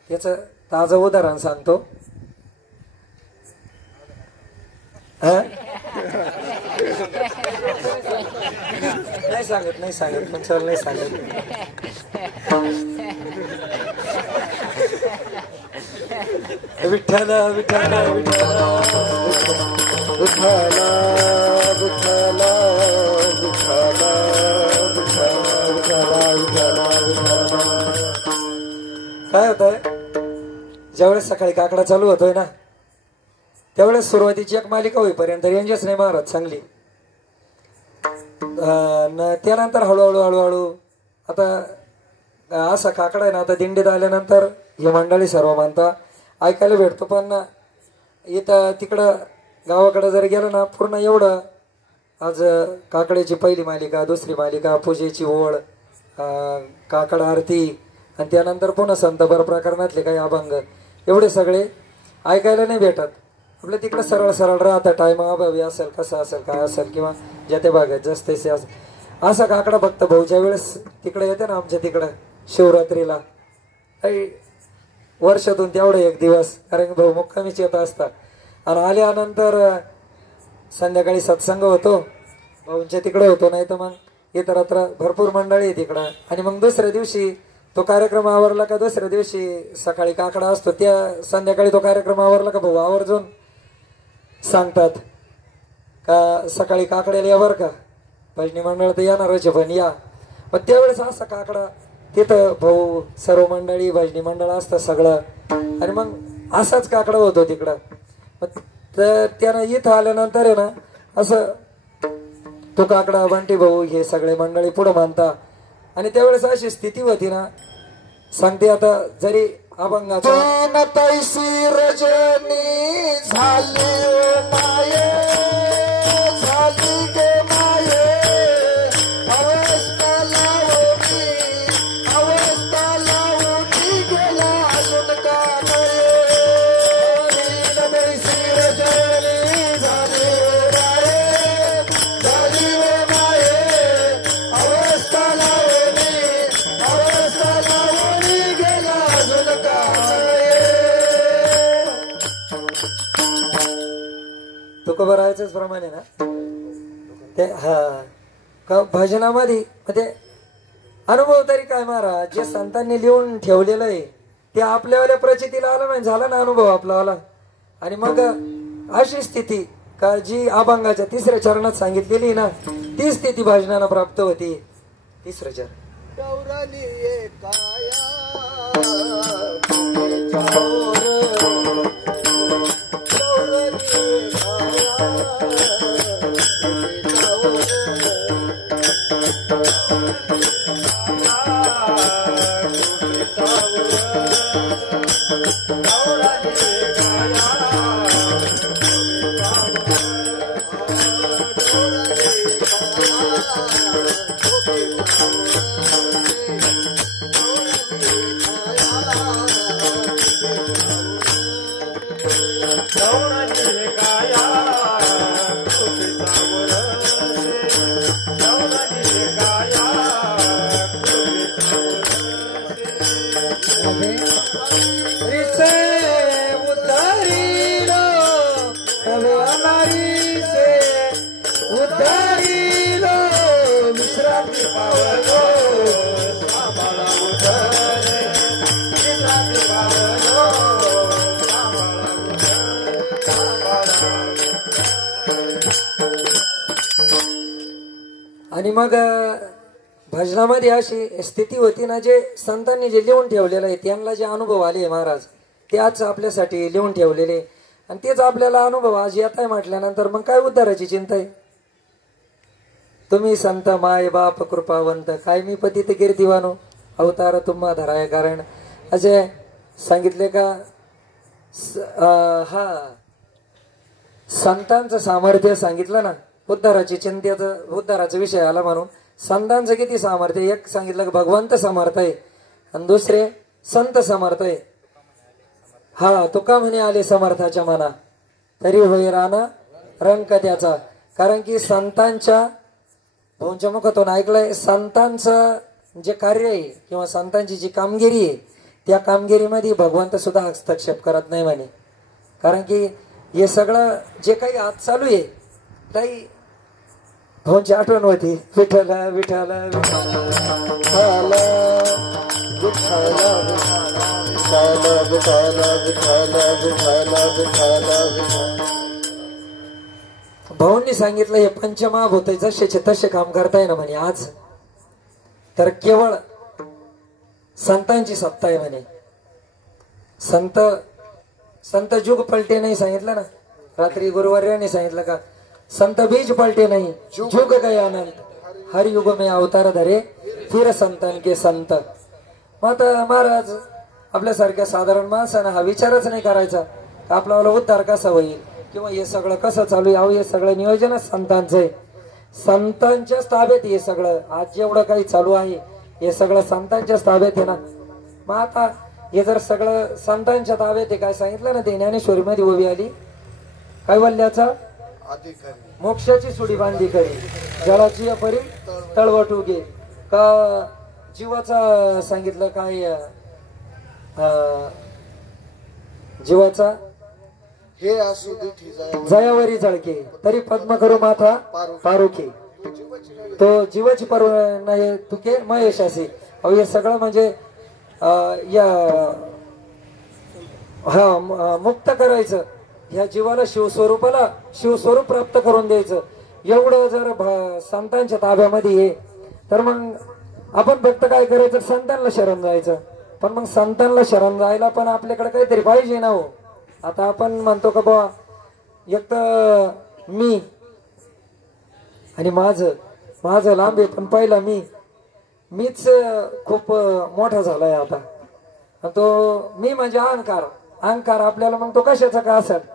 त्याचं ताजं उदाहरण सांगतो. नाही सांगत पण चल नाही सांगत. विठ्ठल विठ्ठल विठ्ठल विठ्ठल विठ्ठल काय होतंय ज्यावेळेस सकाळी काकडा चालू होतोय ना त्यावेळेस सुरुवातीची एक मालिका होईपर्यंत रेंजच नाही महाराज चांगली. त्यानंतर हळूहळू आता असा काकडा आहे ना आता दिंडीत आल्यानंतर ही मंडळी सर्व मानता ऐकायला भेटतो. पण इथं तिकडं गावाकडे जर गेलं ना पूर्ण एवढं आज काकड्याची पहिली मालिका दुसरी मालिका पूजेची ओळ काकड आरती आणि त्यानंतर पुन्हा संतभर प्रकरणातले काही अभंग एवढे सगळे ऐकायला नाही भेटत. आपल्या तिकडं सरळ सरळ राहतं टाइम अभावी असेल कसं असेल काय असेल किंवा ज्या त्या भागात जास्त असा काकडा फक्त भाऊच्या वेळेस तिकडे येते ना आमच्या तिकडं शिवरात्रीला वर्षातून तेवढं एक दिवस कारण भाऊ मुक्कामीच येत असतात. आणि आल्यानंतर संध्याकाळी सत्संग होतो भाऊंच्या तिकडे होतो नाही तर मग इतरत्र भरपूर मंडळी आहे तिकडं. आणि मग दुसऱ्या दिवशी तो कार्यक्रम आवरला का दुसऱ्या दिवशी सकाळी काकडा असतो त्या संध्याकाळी तो कार्यक्रम आवरला का भाऊ आवर्जून सांगतात का सकाळी काकड्याला या बरं का भजनी मंडळ तर येणारच पण या. मग त्यावेळेस असा काकडा तिथं भाऊ सर्व मंडळी भजनी मंडळ असतं सगळं आणि मग असाच काकडा होतो तिकडं. मग तर त्यानं इथं आल्यानंतर आहे ना असं तो काकडा बंटी भाऊ हे सगळे मंडळी पुढं मानता. आणि त्यावेळेस अशी स्थिती होती ना सांगते आता जरी अभंगाचा तैसी रजनी झाली माये झाली गे माये अवस्था लावणी गेला अजून का तैसी रजनी झाली माये झाली माये अवस्था लावणी गेला अजून का. तुकोबा राहायचंच प्रमाणे ना ते हा का भजनामध्ये म्हणजे अनुभव तरी काय महाराज जे संतांनी लिहून ठेवलेलं आहे ते आपल्यावाल्या प्रचितीला आलं नाही झाला ना अनुभव आपलावाला. आणि मग अशी स्थिती का जी अभंगाच्या 3ऱ्या चरणात सांगितलेली ना ती स्थिती भजनाला प्राप्त होती. 3रं चरण रिसे उतारी दारीलो विश्रांती पावलो सांभाळा उठणे विश्रांती पावलो आणि मग भजनामध्ये अशी स्थिती होती ना, जे संतांनी जे लिहून ठेवलेलं आहे, त्यांना जे अनुभव आले महाराज, ते आज आपल्यासाठी लिहून ठेवलेले, आणि तेच आपल्याला अनुभव आज येत आहे म्हटल्यानंतर मग काय उद्धाराची चिंता आहे. तुम्ही संत माय बाप कृपावंत, काय मी पतित कीर्तिवानो अवतार तुम्हा धराय कारण, असे सांगितले का. हा संतांचं सामर्थ्य सांगितलं ना, उद्धाराची चिंतेचं उद्धाराचा विषय आला म्हणून. संतांचं किती सामर्थ्य, एक सांगितलं की भगवंत समर्थ आहे आणि दुसरे संत समर्थ आहे. हा तुका म्हणे आले समर्थाच्या मना तरी होई राणा रंक त्याचा. कारण की संतांच्या भाऊंच्या मुखातून ऐकलंय, संतांचं जे कार्य आहे किंवा संतांची जी कामगिरी आहे, त्या कामगिरीमध्ये भगवंत सुद्धा हस्तक्षेप करत नाही म्हणे. कारण की हे सगळं जे काही आज चालू आहे काही भाऊंची आठवण होती. विठ्ठल विठ्ठल भाऊंनी सांगितलं हे पंचमहाभूत जसेचे तसे काम करताय ना म्हणे आज, तर केवळ संतांची सत्ता आहे म्हणे. संत संत जुग पलटे नाही सांगितलं ना, रात्री गुरुवार्याने सांगितलं का, संत बीज पलटे नाही जुग गए आनंद, हर युग में अवतार धरे फिर संतन के संत. मग आता महाराज आपल्यासारख्या साधारण माणसानं हा विचारच नाही करायचा का आपला उद्धार कसा होईल किंवा हे सगळं कसं चालू आहे. अहो हे सगळं नियोजनच संतांचं आहे, संतांच्याच ताब्यात हे सगळं. आज जेवढं काही चालू आहे हे सगळं संतांच्याच ताब्यात आहे ना. मग आता हे जर सगळं संतांच्या ताब्यात आहे, काय सांगितलं ना ते ज्ञानेश्वरी मध्ये उभी आली, कैवल्याचा मोक्षाची सुडी बांधी करी, जळाची परी तळवट उगे का. जीवाचा सांगितलं काय, जीवाचा हे असू दे जयावरी जळके तरी पद्म करू माथा पारुखे, तो जीवाची पर्व नाही तुके महेशासी. अहो हे सगळं म्हणजे या हा मुक्त करायचं, ह्या जीवाला शिवस्वरूपाला शिवस्वरूप प्राप्त करून द्यायचं. एवढं जर संतांच्या ताब्यामध्ये आहे तर मग आपण फक्त काय करायचं, संतांना शरण जायचं. पण मग संतांना शरण जायला पण आपल्याकडे काहीतरी पाहिजे ना हो. आता आपण म्हणतो का बा एक तर मी आणि माझं लांब आहे, पण पहिला मीच खूप मोठा झालाय आता. तो मी म्हणजे अहंकार आपल्याला मग तो कशाचा का असत.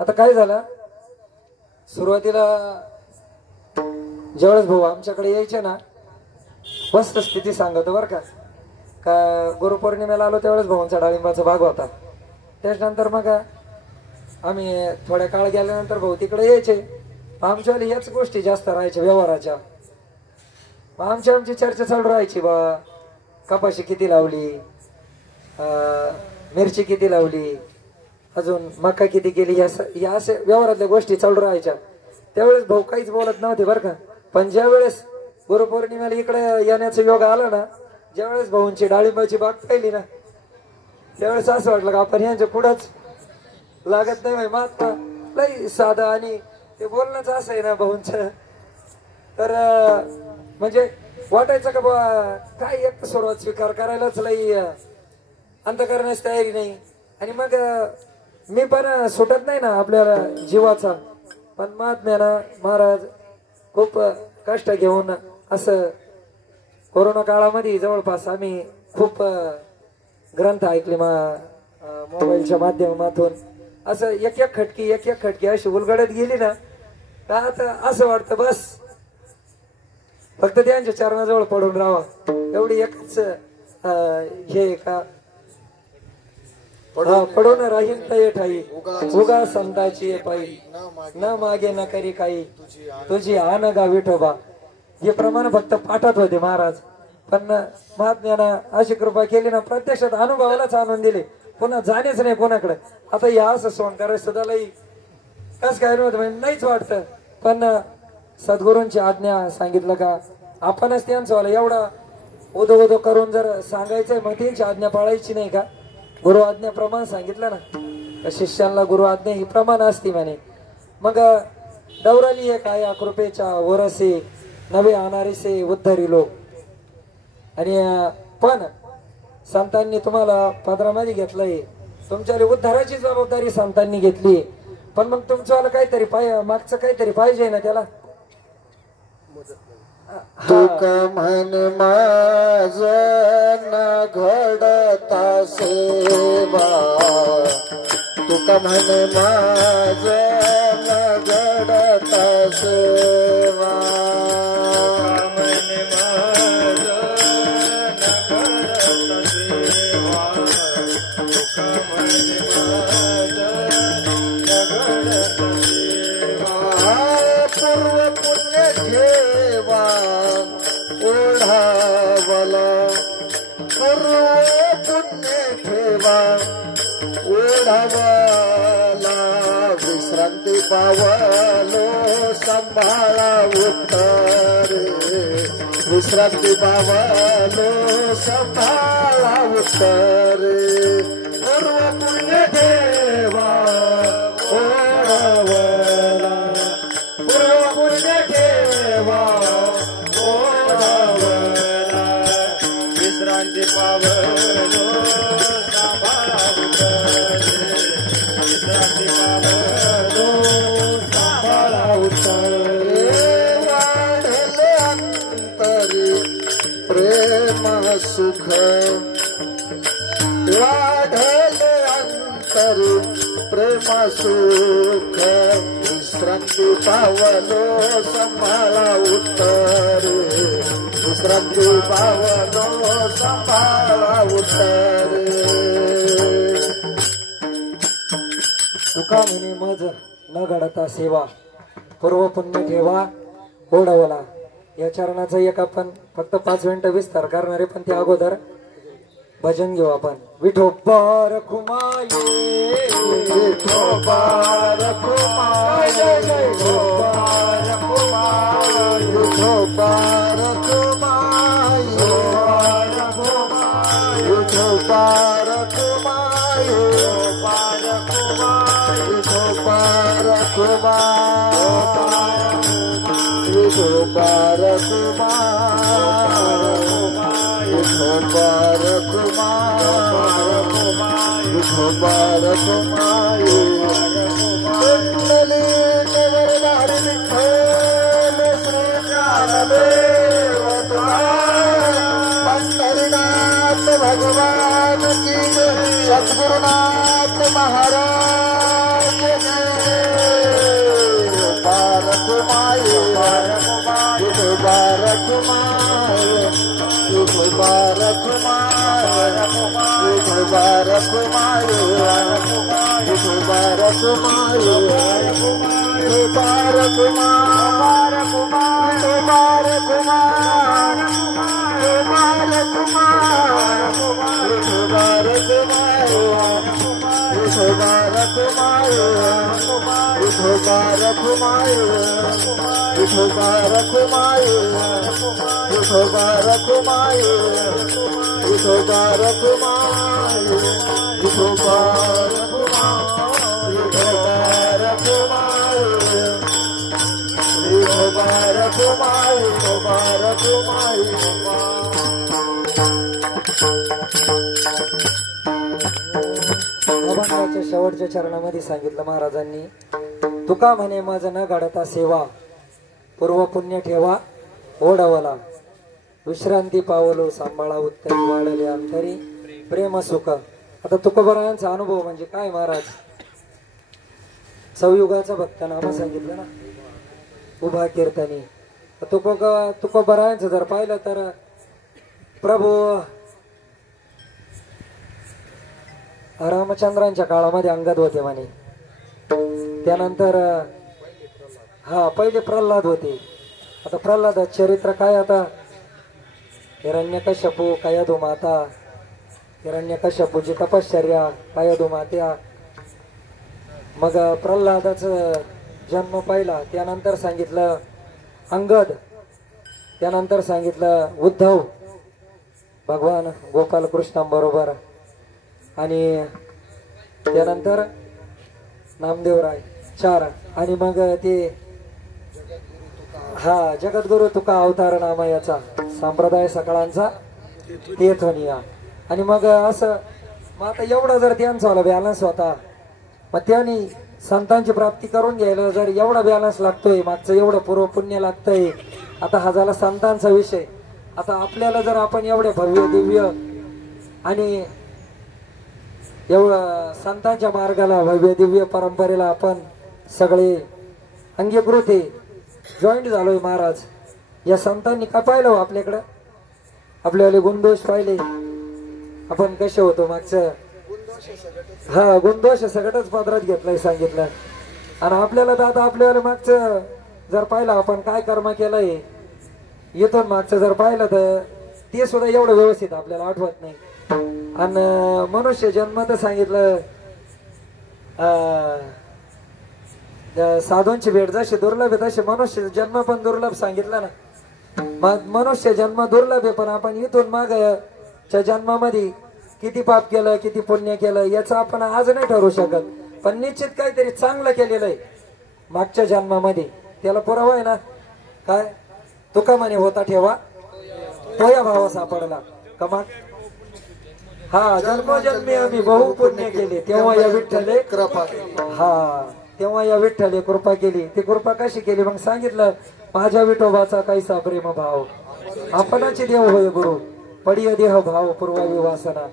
आता काय झालं, सुरुवातीला ज्यावेळेस भाऊ आमच्याकडे यायचे ना, वस्तुस्थिती सांगतो बरं का गुरुपौर्णिमेला आलो त्यावेळेस भाऊंचा डाळिंबाचा भाग होता. त्याच्यानंतर मग आम्ही थोड्या काळ गेल्यानंतर भाऊ तिकडे यायचे. आमच्यावाली याच गोष्टी जास्त राहायच्या व्यवहाराच्या. आमची चर्चा चालू राहायची, बा कपाशी किती लावली, मिरची किती लावली, अजून मका किती केली, या असे व्यवहारातल्या गोष्टी चालू राहायच्या. त्यावेळेस भाऊ काहीच बोलत नव्हते बरं का. पण ज्या वेळेस गुरुपौर्णिमेला इकडे येण्याचा योग आला ना, ज्यावेळेस भाऊंची डाळिंबाची बाग पाहिली ना, त्यावेळेस असं वाटलं का आपण यांच्या पुढंच लागत नाही. मात्र लई साधं आणि ते बोलणंच असं आहे ना भाऊंचं, तर म्हणजे वाटायचं का बा काय एक सुरुवात स्वीकार करायलाच लई अंत करण्यास तयारी नाही. आणि मग मी पण सुटत नाही ना आपल्याला जीवाचा. पण महात्म्यानं महाराज खूप कष्ट घेऊन असं कोरोना काळामध्ये जवळपास आम्ही खूप ग्रंथ ऐकले मोबाईलच्या माध्यमातून. असं एक एक खटकी अशी उलगडत गेली ना, तर आता असं वाटतं बस फक्त त्यांच्या चरणाजवळ पडून राहावा, एवढी एकच हे का पडून राहील तय ठाई उगा संताची पायी न मागे न करी काही तुझी आन गा विठोबा. हे प्रमाण फक्त पाठात होते महाराज. पण महात्म्यानं अशी कृपा केली ना, प्रत्यक्षात अनुभवालाच आणून दिले, पुन्हा जाणेच नाही कोणाकडे. आता या असं सोन करायचं सुद्धा लई कस काय नव्हतं म्हणजे नाहीच वाटतं. पण सद्गुरूंची आज्ञा सांगितलं का आपणच त्यांचं एवढं उदो उदो करून जर सांगायचंय मग त्यांची आज्ञा पाळायची नाही का? गुरु आज्ञा प्रमाण सांगितलं ना, शिष्यांना गुरु आज्ञा ही प्रमाण असती म्हणे. मग दौराली एक आया कृपेच्या वरसे नवे आणारीसे उद्धरी लोक. आणि पण संतांनी तुम्हाला पदरामध्ये घेतलंय, तुमच्या उद्धाराची जबाबदारी संतांनी घेतली. पण मग तुमचं काहीतरी मागचं काहीतरी पाहिजे ना त्याला. तुका म्हण माझ न घडता सेवा, तुका म्हण माझ न घडता सेवा, पूर्व पुण्य ठेवा ओढावला, पूर्व पुण्य ठेवा ओढावला, विश्रांती पावलो सांभाळा उत्तरे, विश्रांती पावलो सांभाळा उत्तरे, पूर्व पुण्य ठेवा ओढावला, पूर्व पुण्य ठेवा ओढावला, विश्रांती पावलो सांभाळा उत्तरे, विश्रांती पावलो सांभाळा उत्तरे, वाढले अंतरी प्रेम सुख, वाढले अंतरी प्रेम सुख, विश्रांती पावलो सांभाळा उत्तरे, विश्रांती पावलो सांभाळा उत्तरे. तुका म्हणे मज न घडता सेवा, पूर्व पुण्य ठेवा ओढवला. या चरणाचा एक आपण फक्त 5 मिनिटं विस्तार करणारे, पण त्या अगोदर भजन घेऊ आपण. विठोबा रखुमाये, विठोबा रखुमाये, विठोबा रखुमाये, विठोबा रखुमाये, विठोबा रखुमाये, विठोबा रखुमाये, विठोबा रखुमाये, विठोबा रखुमाये, विठोबा रखुमाये, कुंडली नवरदारी विठ्ठल श्री ज्ञानदेव तुकाराम, पंढरीनाथ भगवान की जय, सद्गुरुनाथ महाराज की जय. रखुमाये, विठोबा रखुमाये, विठोबा रखुमाये, विठोबा रखुमाये, विठोबा रखुमाये, विठोबा रखुमाये, विठोबा रखुमाये, विठोबा रखुमाये, विठोबा रखुमाये, विठोबा रखुमाये, विठोबा रखुमाये, विठोबा रखुमाये, विठोबा रखुमाये, विठोबा रखुमाये, विठोबा रखुमाये, विठोबा रखुमाये, विठोबा रखुमाये. अभंगाच्या शेवटच्या चरणामध्ये सांगितलं महाराजांनी, तुका म्हणे माझ न घडता सेवा, पूर्व पुण्य ठेवा ओढवला, विश्रांती पावलो सांभाळा उत्तरी, वाढले अंतरी प्रेम सुख. आता तुकोबरायांचा अनुभव म्हणजे काय महाराज? सवयुगाचा भक्त नाम सांगितलं ना, उभा कीर्तनी. तुकोबरायांचं जर पाहिलं तर प्रभू रामचंद्रांच्या काळामध्ये अंगद होते म्हणे. त्यानंतर पहिले प्रल्हाद होते. आता प्रल्हाद चरित्र काय? आता हिरण्यकश्यपू कयाधू माता, हिरण्यकश्यपूची तपश्चर्या कयाधू मात्या. मग प्रल्हादाचं जन्म पाहिला. त्यानंतर सांगितलं अंगद, त्यानंतर सांगितलं उद्धव भगवान गोपालकृष्णांबरोबर, आणि त्यानंतर नामदेवराय 4, आणि मग ते हा जगद्गुरु तुका अवतार नामयाचा संप्रदाय सकाळांचा तेथनिया. आणि मग असं मग आता एवढा जर त्यांचा बॅलन्स होता, मग त्यांनी संतांची प्राप्ती करून घ्यायला जर एवढा बॅलन्स लागतोय, मागचं एवढं पूर्व पुण्य लागतंय. आता हा झाला संतांचा विषय. आता आपल्याला जर आपण एवढे भव्य दिव्य आणि एवढं संतांच्या मार्गाला भव्य दिव्य परंपरेला आपण सगळे अंगीकृत आहे, जॉईंट झालोय महाराज. या संतांनी काय पाहिलं हो आपल्याकडं? आपल्यावाले गुणदोष पाहिले, आपण कसे होतो मागचं. हा गुणदोष सगळंच पदरात घेतलंय सांगितलं. आणि आपल्याला तर आता आपल्याला मागचं जर पाहिलं आपण काय कर्म केलंय इथून मागचं जर पाहिलं तर ते सुद्धा एवढं व्यवस्थित आपल्याला आठवत नाही. आणि मनुष्य जन्म तर सांगितलं साधूंची भेट जशी दुर्लभ आहे तसे मनुष्य जन्म पण दुर्लभ सांगितलं ना. मग मनुष्य जन्म दुर्लभ आहे, पण आपण इथून मागच्या जन्मामध्ये किती पाप केलं किती पुण्य केलं याचं आपण आज नाही ठरवू शकत, पण निश्चित काहीतरी चांगलं केलेलं आहे मागच्या जन्मामध्ये. त्याला पुरावा आहे ना. काय तुका म्हणे होता ठेवा तो या भावा सापडला कमा. हा जन्मोजन्मी आम्ही बहु पुण्य केले तेव्हा या विठ्ठले कृपा केली. हा तेव्हा या विठ्ठले कृपा केली. ती कृपा कशी केली मग सांगितलं. माझ्या विठोबाचा कैसा प्रेम भाव आपणाचे देव होय गुरु पडिय देह भाव पूर्वावी वासना.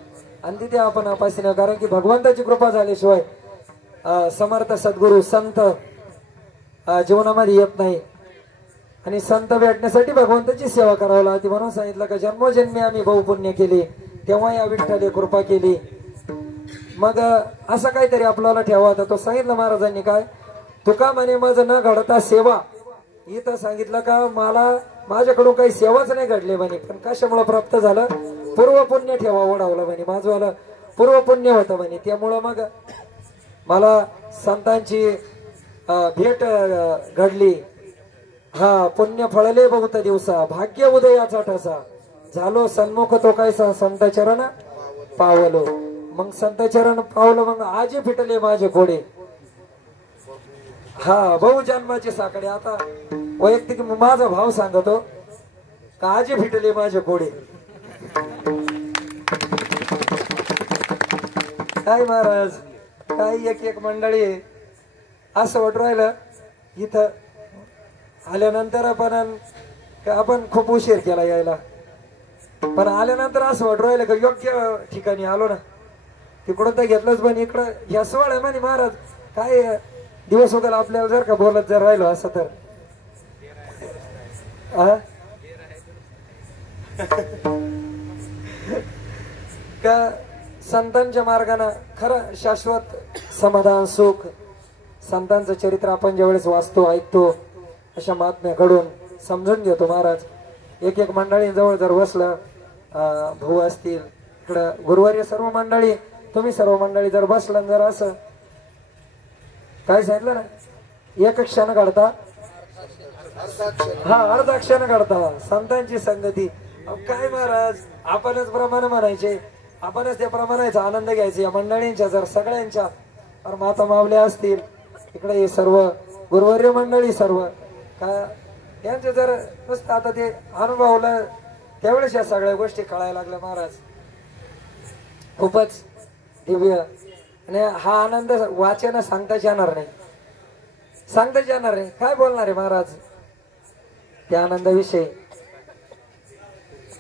आणि तिथे आपण अपासना, कारण की भगवंताची कृपा झाल्याशिवाय समर्थ सद्गुरु संत जीवनामध्ये येत नाही. आणि संत भेटण्यासाठी भगवंताची सेवा करावी लागते. म्हणून सांगितलं का जन्मोजन्मी आम्ही बहुपुण्य केले तेव्हा या विठ्ठले कृपा केली. मग असं काहीतरी आपल्याला ठेवा होता. तो सांगितलं महाराजांनी काय तुका म्हणे मज न घडता सेवा. इथं सांगितलं का मला माझ्याकडून काही सेवाच नाही घडली म्हणे, पण कशामुळे प्राप्त झालं पूर्व पुण्य ठेवा ओढावलं म्हणे. माझं पूर्व पुण्य होतं म्हणे, त्यामुळं मग मला संतांची भेट घडली. हा पुण्य फळले बहुत दिवसा भाग्य उदयाचा ठसा झालो सन्मुख तो काय संत चरण पावलो. मग संत चरण पावलं मग आजी फिटले माझे घोडे. हा बहुजन्माचे साकडे. आता वैयक्तिक माझा भाव सांगतो का आजी फिटले माझे घोडे. काय महाराज काय एक एक मंडळी असं वाटू राहिलं इथं आल्यानंतर आपण खूप उशीर केला यायला, पण आल्यानंतर असं वाटू राहिलं का योग्य ठिकाणी आलो ना. तिकडून तर घेतलंच, पण इकडं या सोहळ्या म्हणे महाराज काय दिवस उगाला आपल्याला जर का बोलत जर राहिलो असं तर का संतांच्या मार्गाने खरं शाश्वत समाधान सुख. संतांचं चरित्र आपण ज्यावेळेस वाचतो ऐकतो अशा महात्म्याकडून समजून घेतो महाराज. एक एक मंडळी जवळ जर बसलं भाऊ असतील इकडं गुरुवारी सर्व मंडळी तुम्ही सर्व मंडळी जर बसलं जर असं काय सांगितलं ना एक क्षण काढता हा अर्धा क्षण काढता संतांची संगती. काय महाराज आपणच प्रमाण म्हणायचे, आपणच त्या प्रमाणाचा आनंद घ्यायचा. या मंडळींच्या जर सगळ्यांच्या तर माता मावल्या असतील इकडे हे सर्व गुरुवारी मंडळी सर्व का यांचे जर नुसतं आता ते अनुभवलं त्यावेळेस या सगळ्या गोष्टी कळायला लागल्या महाराज. खूपच दिव्य. आणि हा आनंद वाचन सांगताच येणार नाही, सांगताच येणार नाही. काय बोलणार आहे महाराज त्या आनंदाविषयी.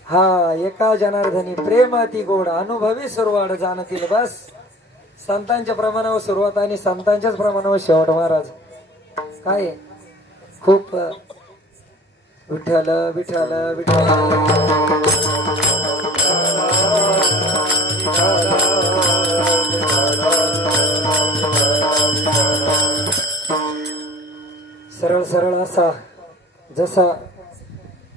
हा एका जनार्दनी प्रेम अति गोड अनुभवी सुरुवात जाणतील. बस संतांच्या प्रमाणावर सुरुवात आणि संतांच्याच प्रमाणावर शेवट महाराज. काय खूप विठ्ठल विठ्ठल विठ्ठल. सरळ सरळ असा जसा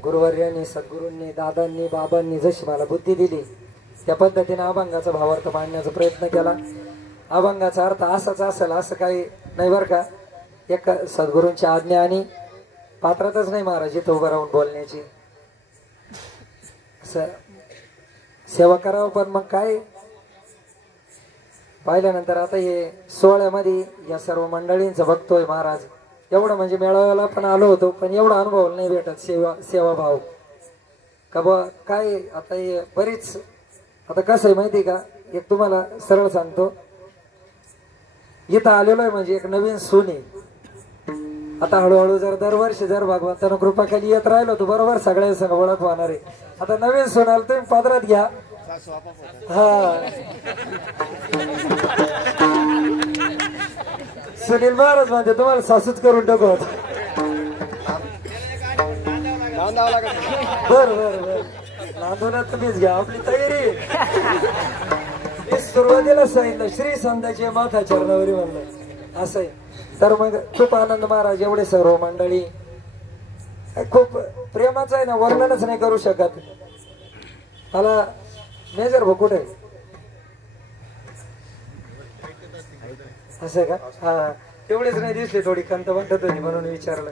गुरुवर्यांनी सद्गुरूंनी दादांनी बाबांनी जशी मला बुद्धी दिली त्या पद्धतीने अभंगाचा भावार्थ मांडण्याचा प्रयत्न केला. अभंगाचा अर्थ असाच असेल असं काही नाही बरं का. एक सद्गुरूंची आज्ञा आणि पात्रातच नाही महाराज इथं उभं राहून बोलण्याची. सेवा करावं पण मग काय पाहिल्यानंतर आता हे सोहळ्यामध्ये या सर्व मंडळींचं बघतोय महाराज. एवढं म्हणजे मेळाव्याला पण आलो होतो पण एवढा अनुभव नाही भेटत सेवाभाव का बा काय. आता हे बरीच आता कसं आहे माहिती का, एक तुम्हाला सरळ सांगतो, इथं आलेलो आहे म्हणजे एक नवीन सून आहे. आता हळूहळू जर दरवर्षी जर भगवंतानं कृपा केली येत राहिलो तर बरोबर सगळ्या संग ओळख होणार आहे. आता नवीन सून आलं तुम्ही पदरात घ्या. हा सुनील महाराज म्हणते तुम्हाला सासूच करून टाकू. बर बर बर नांदून तुम्हीच घ्या आपली तयारी. सुरुवातीला सांगितलं श्री संतांचे माथा चरणावरी म्हणलं असं आहे. तर मग खूप आनंद महाराज एवढे सर्व मंडळी खूप प्रेमाचं आहे ना, वर्णनच नाही करू शकत. मला मेजर भाऊ कुठे असं का, हा तेवढेच नाही दिसले, थोडी खंत वाटत होती म्हणून विचारलं.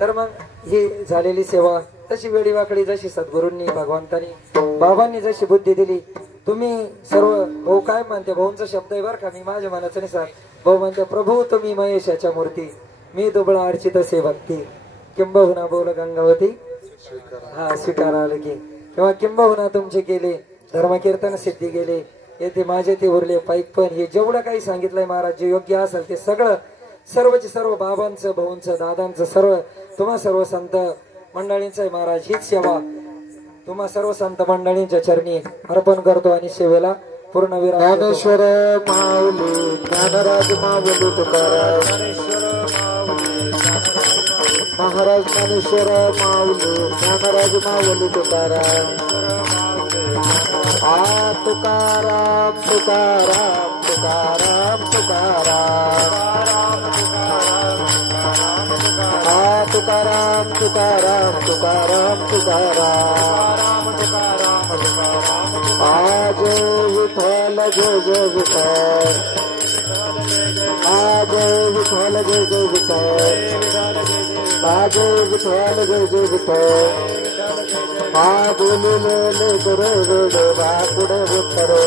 तर मग ही झालेली सेवा तशी वेळी वाकडी जशी सद्गुरूंनी भगवंतांनी बाबांनी जशी बुद्धी दिली. तुम्ही सर्व भाऊ काय म्हणते, भाऊंचा शब्द आहे बरं का, मी माझ्या मनाचं नाही सांग. भाऊ म्हणते प्रभू तुम्ही महेशाच्या मूर्ती, मी दुबळा अर्चित से भक्ती, किंबहुना बोल गंगावती हा स्वीकार आलं की, किंवा किंबहुना तुमचे केले धर्मकीर्तन सिद्धी गेले, येथे माझे ते उरले पाईप. पण हे जेवढं काही सांगितलंय महाराज जे योग्य असेल ते सगळं सर्वचे सर्व बाबांचं भाऊंचं दादांचं सर्व तुम्हा सर्व संत मंडळींचं आहे महाराज. हीच सेवा तुम्हा सर्व संत मंडळींच्या चरणी अर्पण करतो आणि सेवेला पूर्ण विराम. ज्ञानेश्वर माऊली ज्ञानराज माऊली तुकाराम, महाराज ज्ञानेश्वर माऊली ज्ञानराज माऊली तुकाराम. आ तुकाराम तुकाराम तुकाराम तुकाराम, आ तुकाराम तुकाराम तुकाराम तुकाराम, आज विठ्ठल जय जय विठ्ठल, आज विठ्ठल जय जय विठ्ठल, आज विठ्ठल जय जय विठ्ठल. आ बोलिले गुरु वेद बापुडे उत्तरो,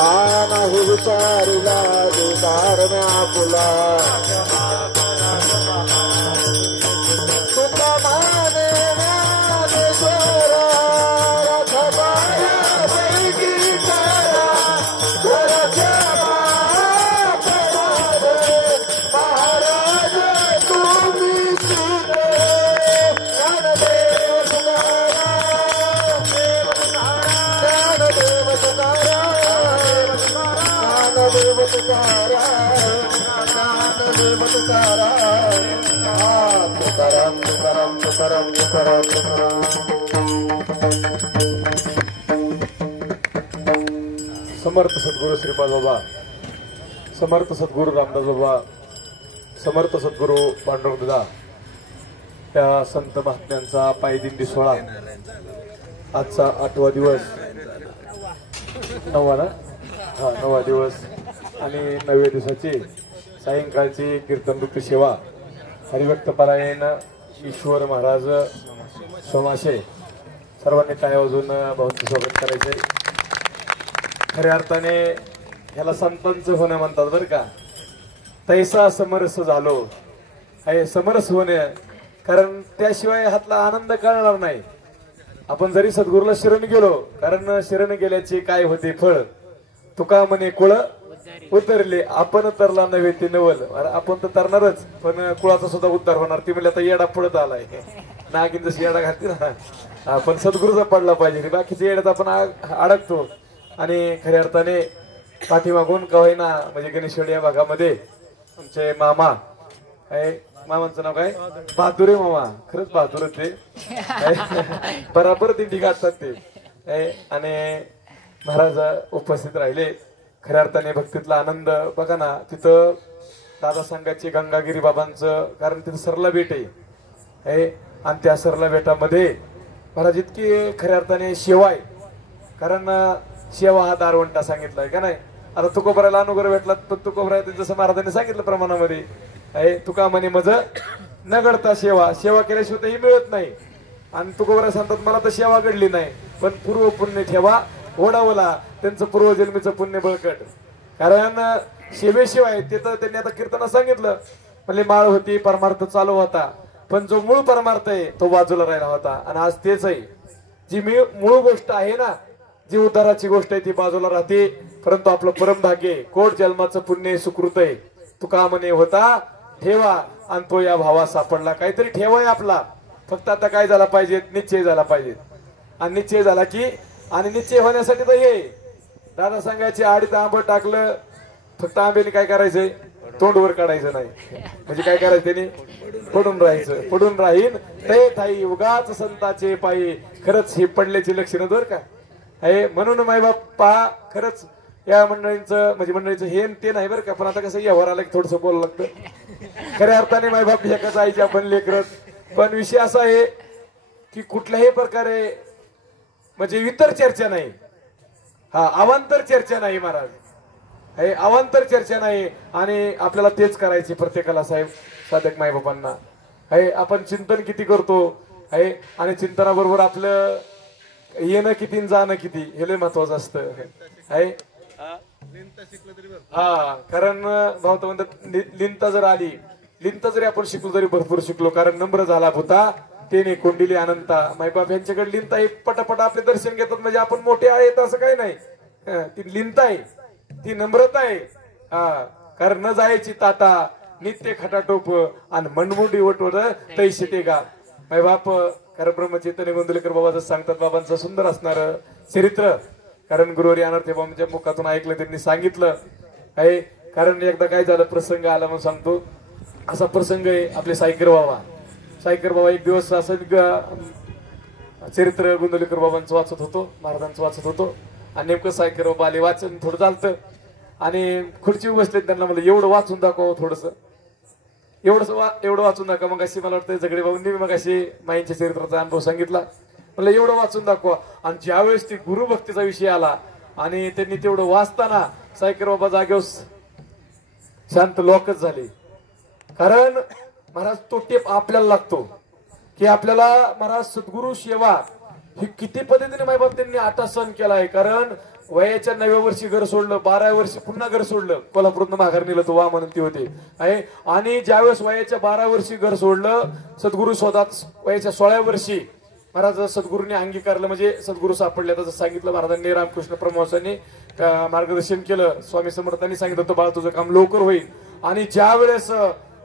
आ नाही विचारिला विकार म्या पुला, तुका माने तुकाराम तुकाराम तुकाराम तुकाराम तुकाराम. समर्थ सद्गुरू श्रीपाद बाबा, समर्थ सद्गुरू रामदास बाबा, समर्थ सद्गुरू पांडुरंगदा त्या संत महात्म्यांचा पायदिंडी सोहळा आजचा 8वा दिवस, 9वा ना, हा 9वा दिवस आणि 9व्या दिवसाची सायंकाळची कीर्तनरूपी सेवा हरिभक्त पारायण ईश्वर महाराज सोमाशे सर्वांनी टाळ्या वाजवून भाऊंचं स्वागत करायचंय. खऱ्या अर्थाने ह्याला संतांचं होणं म्हणतात बरं का. तैसा समरस झालो हे समरस होणे, कारण त्याशिवाय हातला आनंद कळणार नाही. आपण जरी सद्गुरूला शरण गेलो, कारण शरण गेल्याचे काय होते फळ, तुका म्हणे कुळ उतरले आपण तरला नव्हे ते नवल. आपण तर तरणारच पण कुळाचा सुद्धा उद्धार होणार. ती म्हणजे आता येडा पडत आलाय, नागिन जशी येडा घालते ना, आपण सद्गुरूचा पडला पाहिजे. बाकीच्या येड्यात आपण अडकतो. आणि खऱ्या अर्थाने पाठीमागून का होईना म्हणजे गणेशवाडी या भागामध्ये आमचे मामा आहे, मामांचं नाव काय बहादुरे मामा, खरंच बहादूर ते बराबर दिंडी गाठतात ते. आणि महाराज उपस्थित राहिले. खऱ्या अर्थाने भक्तीतला आनंद बघा ना. तिथं दादा संघाचे गंगागिरी बाबांचं, कारण तिथं सरला बेट आहे आणि त्या सरला बेटामध्ये महाराज इतकी खऱ्या अर्थाने सेवा आहे. कारण सेवा हा दारवंटा सांगितलाय का नाही. आता तुकोबराला अनुग्रह भेटला तर तुकोबरा जसं महाराजांनी सांगितलं प्रमाणामध्ये आहे तुका म्हणे मज न घडता सेवा सेवा केल्याशिवाय ही मिळत नाही. आणि तुकोबरा सांगतात मला तर सेवा घडली नाही पण पूर्व पुण्य ठेवा ओढावला त्यांचं पूर्वजन्मीचं पुण्य बळकट. कारण सेवेशिवाय ते तर त्यांनी आता कीर्तना सांगितलं म्हणजे माळ होती परमार्थ चालू होता पण जो मूळ परमार्थ आहे तो बाजूला राहिला होता. आणि आज तेच आहे जी मूळ गोष्ट आहे ना जी उद्धाराची गोष्ट आहे ती बाजूला राहते. परंतु आपलं परम भाग्य कोट जन्माचं पुण्य सुकृत आहे. तुका म्हणे होता ठेवा आणि तो या भावा सापडला. काहीतरी ठेवाय आपला फक्त आता काय झाला पाहिजे निश्चय झाला पाहिजे. आणि निश्चय झाला की आणि निश्चय होण्यासाठी तर हे दादा सांगायचे आडीत आंबट टाकलं फक्त आंब्याने काय करायचंय तोंडवर काढायचं नाही. म्हणजे काय करायचं त्याने पडून राहायचं. पडून राहीन ते थाई उगाच संताचे पायी. खरंच हे पडल्याची लक्षणं बरं का आहे. म्हणून मायबाप पहा खरंच या मंडळींचं म्हणजे मंडळीचं हे ते नाही बरं का. पण आता कसं यावर आलं की थोडस बोलावं लागतं. खऱ्या अर्थाने मायबाप एकाच आईच्या आपण लेकरत. पण विषय असा आहे की कुठल्याही प्रकारे म्हणजे इतर चर्चा नाही. हा अवांतर चर्चा नाही महाराज हे अवांतर चर्चा नाही. आणि आपल्याला तेच करायचे प्रत्येकाला साहेब साधक मायबापांना आहे. आपण चिंतन किती करतो आहे आणि चिंतनाबरोबर आपलं येणं किती जाणं किती हे लय महत्वाचं असतं आहे. हा कारण भाऊ तर म्हणतात लिंता जर आली लिंता जरी आपण शिकलो तरी भरपूर शिकलो. कारण नम्र झाला भूता तेने कोंडिली अनंता. मायबाप यांच्याकडे लिंता हे पटापट आपले दर्शन घेतात म्हणजे आपण मोठे आहेत असं काही नाही. ती लिंता आहे ती नम्रता आहे. हा कारण न जायची ताटा नित्य खटाटोप आणि मनमुंडी वटवट तैसे ते गा. मायबाप कारण ब्रह्मचैतन्य गोंदवलेकर बाबाचं सांगतात बाबांचं सुंदर असणार चरित्र. कारण गुरुवारी अनर्थे बाबांच्या मुखातून ऐकलं त्यांनी सांगितलं आहे. कारण एकदा काय झालं प्रसंग आला म्हणून सांगतो. असा प्रसंग आहे आपले सायकर बाबा. सायकर बाबा एक दिवस असं चरित्र गोंदवलेकर बाबांचं वाचत होतो महाराजांचं वाचत होतो. आणि नेमकं सायकर बाबा आले वाचन थोडं चालतं आणि खुर्ची बसले त्यांना मला एवढं वाचून दाखव थोडस एवढं वाचून दाखवा. मग अशी मला वाटतं झगडे बाबूंनी मग अशी माईंच्या चरित्राचा अनुभव सांगितला. मला एवढं वाचून दाखवा. आणि ज्यावेळेस ती गुरुभक्तीचा विषय आला आणि त्यांनी तेवढं वाचताना सायकर बाबा जागेवर शांत लॉकच झाले. कारण महाराज तो टेप आपल्याला लागतो की आपल्याला महाराज सद्गुरु सेवा ही किती पद्धतीने मायबाप त्यांनी आता सण केला आहे. कारण वयाच्या 9व्या वर्षी घर सोडलं 12व्या वर्षी पुन्हा घर सोडलं. कोल्हापूरनं माघार नेलं तो वा म्हणून ती होते आहे. आणि ज्यावेळेस वयाच्या 12व्या वर्षी घर सोडलं सद्गुरु शोधात वयाच्या 16व्या वर्षी महाराज सद्गुरूंनी अंगीकारलं म्हणजे सद्गुरू सापडले. तसं सांगितलं महाराजांनी रामकृष्ण परमहंसांनी मार्गदर्शन केलं. स्वामी समर्थांनी सांगितलं होतं बाळा तुझं काम लवकर होईल. आणि ज्या वेळेस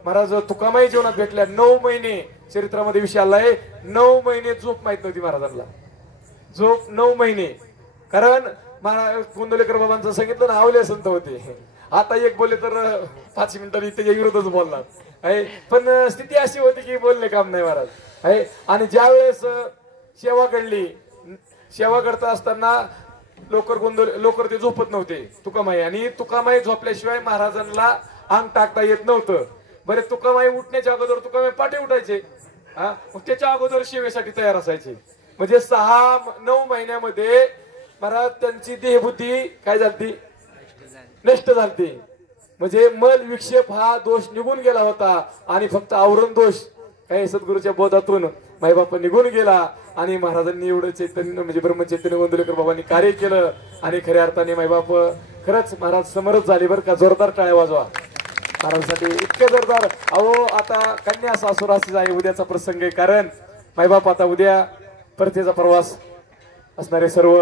महाराज तुकामाई जीवनात भेटल्या 9 महिने चरित्रामध्ये विषय आलाय 9 महिने झोप माहित नव्हती महाराजांना. झोप 9 महिने. कारण गोंदवलेकर बाबांचं सांगितलं ना आवले संत होते. आता एक बोलले तर 5 मिनिटांनी त्याच्या विरोधच बोलणार आहे. पण स्थिती अशी होती की बोलले काम नाही महाराज आहे. आणि ज्या वेळेस सेवा घडली सेवा करता असताना लोकर ते झोपत नव्हते तुकामाई. आणि तुकामाई झोपल्याशिवाय महाराजांना अंग टाकता येत नव्हतं. बरे तुकामाई उठण्याच्या अगोदर तुकामाई पाठी उठायचे. मग त्याच्या अगोदर सेवेसाठी तयार असायचे. म्हणजे 6-9 महिन्यामध्ये महाराज त्यांची देहबुद्धी काय झाली नष्ट झाली. म्हणजे मल विक्षेप हा दोष निघून गेला होता आणि फक्त आवरण दोष काही सद्गुरूच्या बोधातून माईबापा निघून गेला. आणि महाराजांनी एवढं चैतन्य म्हणजे ब्रह्मचैतन्य गोंदवलेकर बाबांनी कार्य केलं. आणि खऱ्या अर्थाने माईबाप खरंच महाराज समर्थ झाले बरं का. जोरदार टाळ्या वाजवा महाराजांसाठी इतके जोरदार. अहो आता कन्या सासुराशी आहे उद्याचा प्रसंग आहे. कारण माईबाप आता उद्या परतीचा प्रवास असणारे सर्व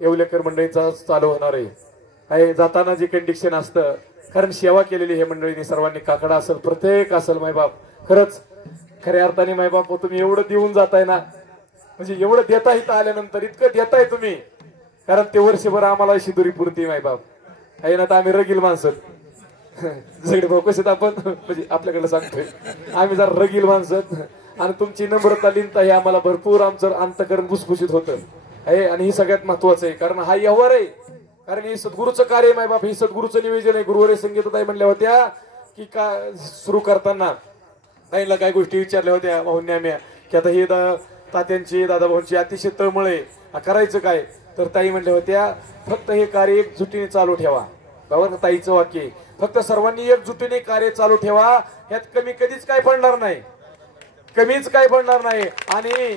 येवलेकर मंडळींचा चालू होणार आहे. जाताना जे कंडिक्शन असतं कारण सेवा केलेली हे मंडळींनी सर्वांनी काकडा असेल प्रत्येक असेल मायबाप. खरंच खऱ्या अर्थाने मायबाप तुम्ही एवढं देऊन जाताय ना म्हणजे एवढं देता इथं आल्यानंतर इतकं देताय तुम्ही. कारण ते वर्षभर आम्हाला शिदुरी पुरती मायबाप आहे ना. तर आम्ही रगील माणसं झगडे भाऊ कसे आपण म्हणजे आपल्याकडे सांगतोय आम्ही जरा रगील माणसं. आणि तुमची नम्रता लिंता हे आम्हाला भरपूर आमचं अंतकरण भुसभुशीत होतं आहे. आणि ही सगळ्यात महत्वाचं आहे कारण हा व्यवहार आहे. कारण हे सद्गुरूचं कार्य आहे मायबाप. ही सद्गुरूचं निवेदन आहे. गुरुवारी संगीतताई म्हणल्या होत्या की का सुरू करताना ताईला काही गोष्टी विचारल्या होत्या भाऊन्याम्या की आता हे तात्यांची दादाभाऊंची अतिशय तळमळ आहे करायचं काय. तर ताई म्हणल्या होत्या फक्त हे कार्य एकजुटीने चालू ठेवा बघा ताईचं वाक्य आहे. फक्त सर्वांनी एकजुटीने कार्य चालू ठेवा, ह्यात कमी कधीच काय पडणार नाही, कमीच काय पडणार नाही. आणि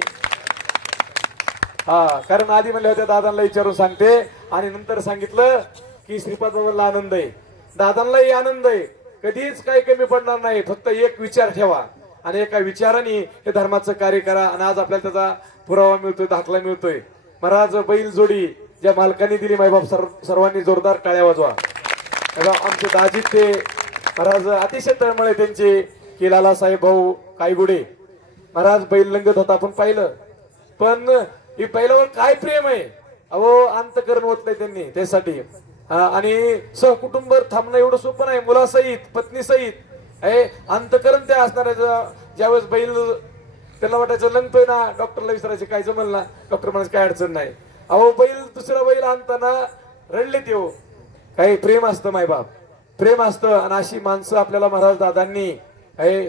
कारण आधी म्हणले होते दादांना विचारून सांगते आणि नंतर सांगितलं की श्रीपाद बाबांना आनंद आहे, दादांनाही आनंद आहे, कधीच काही कमी पडणार नाही. फक्त एक विचार ठेवा आणि एका विचाराने हे धर्माचं कार्य करा. आणि आज आपल्याला त्याचा पुरावा मिळतोय, दाखला मिळतोय. महाराज बैल जोडी ज्या मालकांनी दिली मायबाप सर्वांनी जोरदार टाळ्या वाजवा. आमचे दाजी ते महाराज अतिशय तळमळे त्यांचे की लालासाहेब भाऊ कायगुडे महाराज बैल लंगत होता आपण पाहिलं, पण ही बैलावर काय प्रेम आहे अहो, अंतकरण ओतलंय त्यांनी त्यासाठी. आणि सहकुटुंब थांबणं एवढं सोपं नाही, मुलासहित पत्नीसहित अंतकरण ते असणार. ज्यावेळेस बैल त्याला वाटायचं लंगतोय ना, डॉक्टरला विचारायचं काय जमल ना, डॉक्टर म्हणायचं काय अडचण नाही. अहो बैल दुसरा बैल आणताना रडले ते हो. काही प्रेम असतं मायबाप, प्रेम असतं. आणि अशी माणसं आपल्याला महाराज दादांनी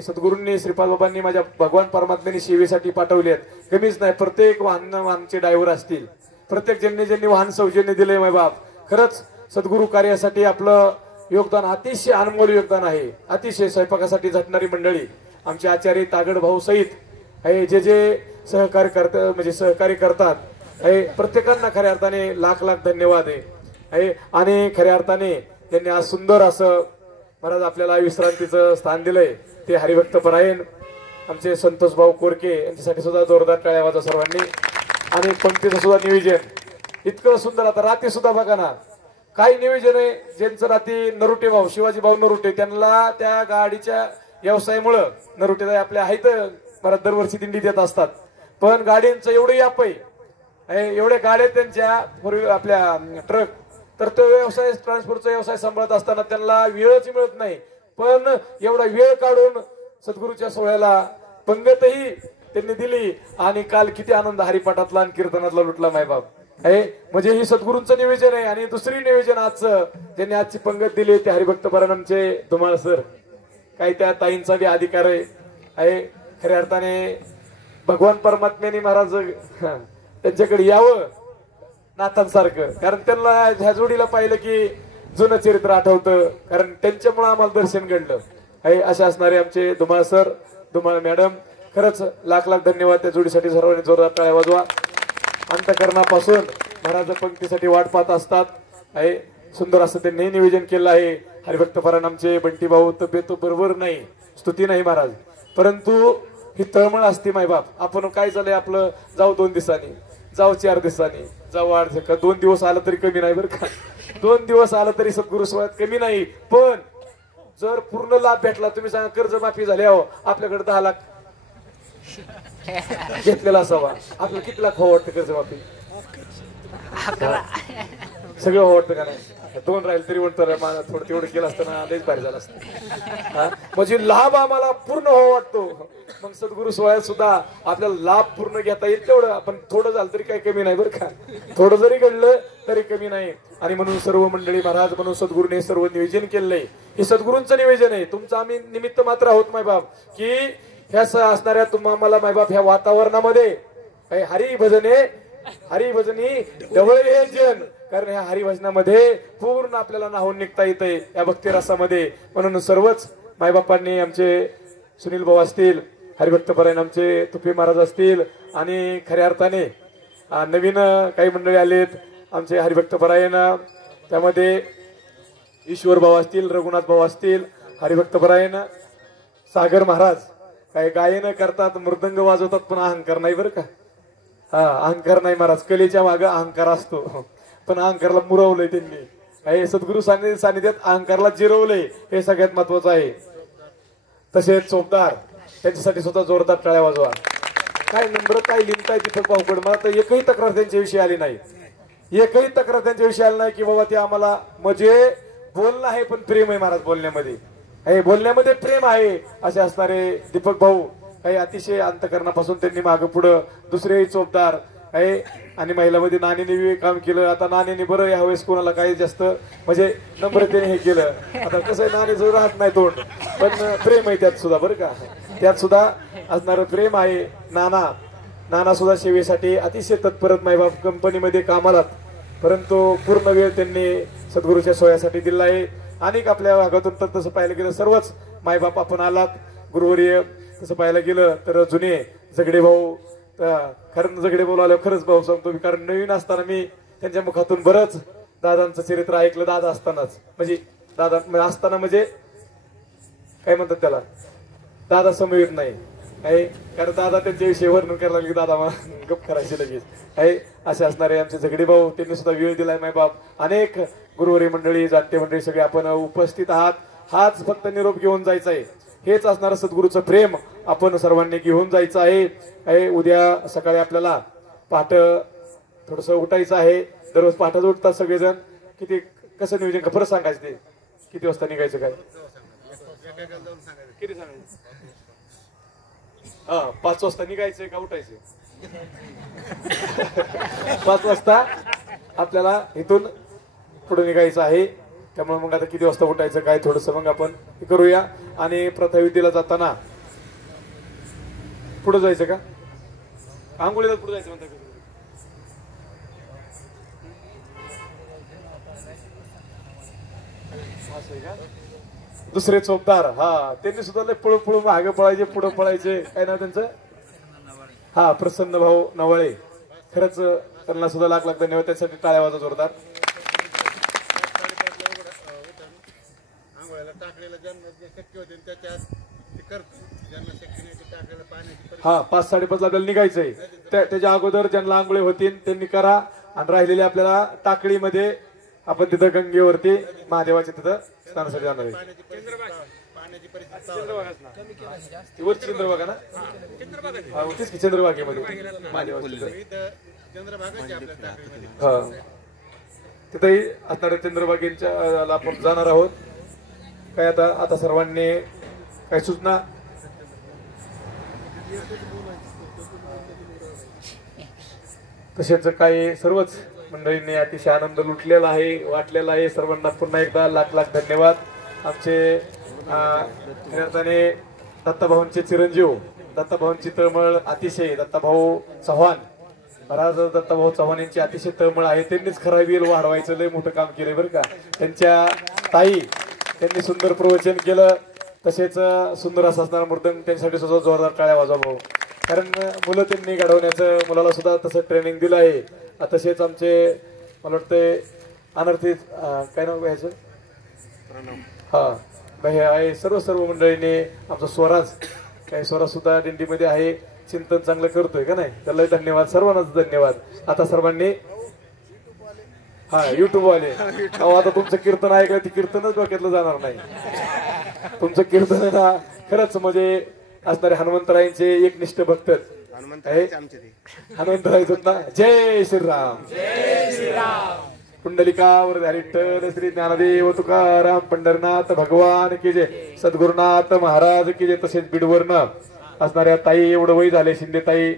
सद्गुरूंनी श्रीपाद बाबांनी माझ्या भगवान परमात्म्याने सेवेसाठी पाठवले आहेत. कमीच नाही, प्रत्येक वाहनचे ड्रायव्हर असतील, प्रत्येक ज्यांनी वाहन सौजन्य दिले मायबाप, खरंच सद्गुरू कार्यासाठी आपलं योगदान अतिशय अनमोल योगदान आहे. अतिशय स्वयंपाकासाठी झटणारी मंडळी आमचे आचार्य तागड भाऊ सहित जे सहकार्य करतात, म्हणजे सहकार्य करतात, प्रत्येकांना खऱ्या अर्थाने लाख लाख धन्यवाद आहे. आणि खऱ्या अर्थाने त्यांनी आज सुंदर असं महाराज आपल्याला विश्रांतीचं स्थान दिलंय. ते हरिभक्त परायण आमचे संतोष भाऊ कोरके यांच्यासाठी सुद्धा जोरदार टाळ्या वाजवा सर्वांनी. आणि पंक्तीचं सुद्धा नियोजन इतकं सुंदर. आता रात्री सुद्धा बघा ना, काही नियोजन आहे ज्यांचं रात्री नरुटे भाऊ शिवाजी भाऊ नरुटे, त्यांना त्या गाडीच्या व्यवसायामुळं नरुटे आपल्या आहेत परत दरवर्षी दिंडीत येत असतात, पण गाड्यांचं एवढं याप आहे, एवढ्या गाड्या त्यांच्या फोर व्हीलर आपल्या ट्रक, तर तो व्यवसाय ट्रान्सपोर्टचा व्यवसाय सांभाळत असताना त्यांना वेळच मिळत नाही. पण एवढा वेळ काढून सद्गुरूच्या सोहळ्याला पंगतही त्यांनी दिली. आणि काल किती आनंद हरिपाठातला आणि कीर्तनातला लुटला मायबाप आहे. म्हणजे ही सद्गुरूंचं नियोजन आहे. आणि दुसरी नियोजन आजचं त्यांनी आजची पंगत दिली ते हरिभक्त परायणचे धुमाळ सर, काही त्या ताईंचा बी अधिकार आहे. खऱ्या अर्थाने भगवान परमात्म्याने महाराज त्यांच्याकडे यावं नाथांसारखं, कारण त्यांना ह्या जोडीला पाहिलं की जुनं चरित्र आठवतं, कारण त्यांच्यामुळे आम्हाला दर्शन घडलं आहे. असे असणारे आमचे धुमाळ सर, धुमाळ मॅडम, खरंच लाख लाख धन्यवाद त्या जोडीसाठी. सर्वांनी जोरदार टाळ्या वाजवा. अंतकरणापासून महाराज पंक्तीसाठी वाट पाहत असतात आहे. सुंदर असं त्यांनी नियोजन केलं आहे. हरिभक्त परायण आमचे बंटी भाऊ तब्येत बरोबर नाही, स्तुती नाही महाराज, परंतु ही तळमळ असते मायबाप. आपण काय झालंय आपलं, जाऊ 2 दिवसांनी, जाऊ 4 दिवसांनी, जाऊ 8 दिवस, 2 दिवस आलं तरी कमी नाही बरं का, 2 दिवस आलं तरी सद्गुरू सोहळ्यात कमी नाही. पण जर पूर्ण लाभ भेटला, तुम्ही सांगा कर्जमाफी झाली हो, आपल्याकडे 10 लाख घेतलेला असावा, आपल्याला किती लाख हो वाटतं कर्जमाफी? सगळं हो वाटतं का नाही? 2 राहील तरी म्हणतं मला थोडं तेवढं केलं असतं ना, लयच भारी झालं असतं. म्हणजे लाभ आम्हाला पूर्ण हो वाटतो. मग सद्गुरू सोहळ्यात सुद्धा आपल्याला लाभ पूर्ण घेता येईल तेवढं, आपण थोडं झालं तरी काही कमी नाही बरं का, थोडं जरी घडलं तरी कमी नाही. आणि म्हणून सर्व मंडळी महाराज, म्हणून सद्गुरूने सर्व नियोजन केलंय. हे सद्गुरूंचं नियोजन आहे, तुमचं आम्ही निमित्त मात्र आहोत मायबाप. की ह्या असणाऱ्या तुम्हाला मायबाप ह्या वातावरणामध्ये हरिभजनी डवळे जन, कारण ह्या हरिभजनामध्ये पूर्ण आपल्याला नाहून निघता येतंय या भक्तिरसामध्ये. म्हणून सर्वच मायबापांनी, आमचे सुनील भाऊ असतील, हरिभक्त परायण आमचे तुपे महाराज असतील, आणि खऱ्या अर्थाने नवीन काही मंडळी आलेत आमचे हरिभक्त परायण, त्यामध्ये ईश्वर भाऊ असतील, रघुनाथ भाऊ असतील, हरिभक्त परायण सागर महाराज काही गायन करतात, मृदंग वाजवतात, पण अहंकार नाही बरं का. अहंकार नाही महाराज, कलेच्या मागे अहंकार असतो, पण अहंकारला मुरवलंय त्यांनी. सद्गुरू सानिध्यात अहंकारला जिरवलंय, हे सगळ्यात महत्वाचं आहे. तसेच चोपदार त्यांच्यासाठी स्वतः जोरदार टाळ्या वाजवा. काय नम्र, काय लिहिताय दीपक भाऊकडे, मला तर एकही तक्रार त्यांच्याविषयी आली नाही, एकही तक्रार त्यांच्याविषयी आली नाही की बाबा ते आम्हाला, म्हणजे बोलणं आहे पण प्रेम आहे महाराज बोलण्यामध्ये, बोलण्यामध्ये प्रेम आहे. असे असणारे दीपक भाऊ काही अतिशय अंतकरणापासून त्यांनी मागे पुढं. दुसरेही चोपदार आहे. आणि महिलामध्ये नानीने काम केलं. आता नानीने बरं यावेळेस कोणाला काही जास्त म्हणजे नम्रतेने हे केलं. आता कसं आहे, नानी जो राहत नाही तोंड, पण प्रेम आहे त्यात सुद्धा बरं का, त्यात सुद्धा असणारं प्रेम आहे. नाना सुद्धा सेवेसाठी अतिशय तत्परत मायबाप कंपनीमध्ये कामाला परंतु पूर्ण वेळ त्यांनी सद्गुरूच्या सोयासाठी दिला आहे. अनेक आपल्या भागातून तर तसं पाहायला गेलं सर्वच मायबाप आपण आलात. गुरुवर्य तसं पाहायला गेलं तर जुने झगडे भाऊ, खरं झगडे भाऊ आल्यावर खरंच भाऊ सांगतो मी, कारण नवीन असताना मी त्यांच्या मुखातून बरंच दादांचं चरित्र ऐकलं. दादा असतानाच दादा असताना म्हणजे काय म्हणतात त्याला, दादा समवेत नाही आहे, कारण दादा त्यांच्याविषयी वर्णन करायला लागले दादा मला गप करायचे लगेच आहे. असे असणारे आमचे झगडे भाऊ, त्यांनी सुद्धा वेळ दिलाय मायबाप. अनेक गुरुवारी मंडळी, जाते मंडळी सगळे आपण उपस्थित आहात. हाच फक्त निरोप घेऊन जायचा आहे. हेच असणारं सद्गुरूचं प्रेम आपण सर्वांनी घेऊन जायचं आहे. उद्या सकाळी आपल्याला पहाट थोडस उठायचं आहे. दररोज पहाटच उठतात सगळेजण. किती कसं नियोजन का परत सांगायचं, ते किती वाजता निघायचं काय किती सांगायचं? 5 वाजता निघायचंय का उठायचं? 5 वाजता आपल्याला इथून पुढे निघायचं आहे. त्यामुळे मग आता किती वाजता उठायचं काय थोडस मग आपण करूया. आणि प्रथाविधीला जाताना पुढे जायचं का, आंघोळीला पुढे जायचं म्हणतात? दुसरे चौकदार, त्यांनी सुद्धा लय पुढं मागे पळायचे, पुढे पळायचे. काय नाव त्यांचं? प्रसन्न भाऊ नवळे. खरंच त्यांना सुद्धा लाख लाख धन्यवाद. त्यासाठी टाळ्या वाजवा जोरदार. 5:30 आपल्याला निघायचंय. त्याच्या अगोदर ज्यांना आंघोळी होतील त्यांनी करा. आणि राहिलेले आपल्याला टाकळीमध्ये आपण तिथं गंगेवरती महादेवाच्या तिथं स्नानासाठी जाणार आहे. वरची चंद्रभागा ना, तेच की चंद्रभागेमध्ये तिथेही असणाऱ्या चंद्रभागेच्या आपण जाणार आहोत. काय आता सर्वांनी काय सूचना? तसेच काही सर्वच मंडळींनी अतिशय आनंद लुटलेला आहे, वाटलेला आहे. सर्वांना पुन्हा एकदा लाख लाख धन्यवाद. आमचे दत्ताभाऊंचे चिरंजीव, दत्ताभाऊंची तळमळ अतिशय, दत्ताभाऊ चव्हाण महाराज, दत्ताभाऊ चव्हाण यांची अतिशय तळमळ आहे. त्यांनीच खरा वेल वाढवायचं लय मोठं काम केलंय बरं का. त्यांच्या ताई, त्यांनी सुंदर प्रवचन केलं. तसेच सुंदर असा असणारा मृदंग, त्यांच्यासाठी सुद्धा जोरदार टाळ्या वाजवा भाऊ. कारण मुलं त्यांनी घडवण्याचं, मुलाला सुद्धा तसं ट्रेनिंग दिलं आहे. तसेच आमचे मला वाटतंय अनर्थी काय नाव घ्यायचं, हे आहे सर्व मंडळीने. आमचा स्वराज, काही स्वराज सुद्धा दिंडीमध्ये आहे, चिंतन चांगलं करतोय का नाही, त्याला धन्यवाद. सर्वांनाच धन्यवाद. आता सर्वांनी युट्यूब वाले, आता तुमचं कीर्तन ऐकलं, ती कीर्तनच डोक्यातलं जाणार नाही. तुमचं कीर्तन ना खरंच म्हणजे असणारे हनुमंतरायांचे एकनिष्ठ भक्त हनुमंतराय ना. जय श्रीराम, जय श्रीराम. पुंडलिकावर विठ्ठल श्री ज्ञानदेव तुकाराम पंढरनाथ भगवान की जय, सद्गुरुनाथ महाराज की जय. तसेच बीडवरनं असणाऱ्या ताई, एवढं वय झाले शिंदे ताई,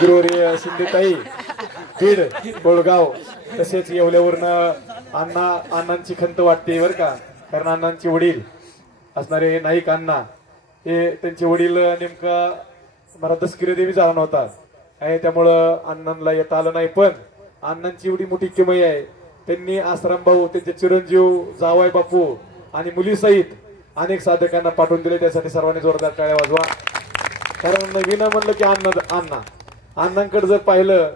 गुरुवर्य शिंदे ताई बीड कोळगाव. तसेच येवल्यावरनं अण्णांची खंत वाटते बरं का. कारण अण्णांचे वडील असणारे नाईक अण्णा, हे त्यांचे वडील नेमका मला दसकिरे देवी झाला नव्हता, त्यामुळं अण्णांना येता आलं नाही. पण अण्णांची एवढी मोठी किमया आहे, त्यांनी आश्रम भाऊ, त्यांचे चिरंजीव जावाय बापू आणि मुलीसहित अनेक साधकांना पाठवून दिले. त्यासाठी सर्वांनी जोरदार टाळ्या वाजवा. कारण विना म्हणलं की अण्णांकडे जर पाहिलं,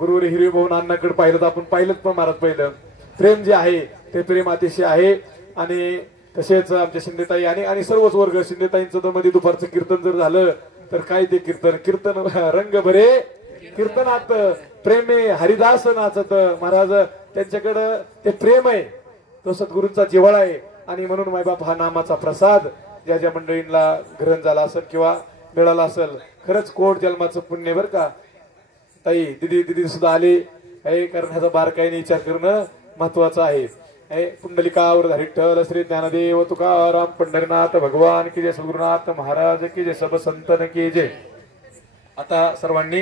गुरुवारी हिरवी भाऊन अण्णाकडे पाहिलं तर आपण पाहिलंच पण महाराज पहिलं. प्रेम जे आहे ते प्रेम अतिशय आहे. आणि तसेच आमच्या शिंदेताई आणि सर्वच वर्ग, शिंदेताईंचं तर मध्ये दुपारचं कीर्तन जर झालं तर काय ते कीर्तन रंग भरे कीर्तनात प्रेमे हरिदास नाचत. महाराज त्यांच्याकडं ते प्रेम आहे, तो सद्गुरूंचा जिव्हाळा आहे. आणि म्हणून मायबाप हा नामाचा प्रसाद ज्या ज्या मंडळींना ग्रहण झाला असेल किंवा मिळाला असेल, खरंच कोट जन्माचं पुण्य बरं का. ताई दिदी सुद्धा आली आहे, कारण ह्याचा बारकाईने विचार करणं महत्वाचं आहे. पुंडलिकावर विठ्ठल श्री ज्ञानदेव तुकाराम पंढरनाथ भगवान की जय, सद्गुरुनाथ महाराज की जय, सब संतन की जय. आता सर्वांनी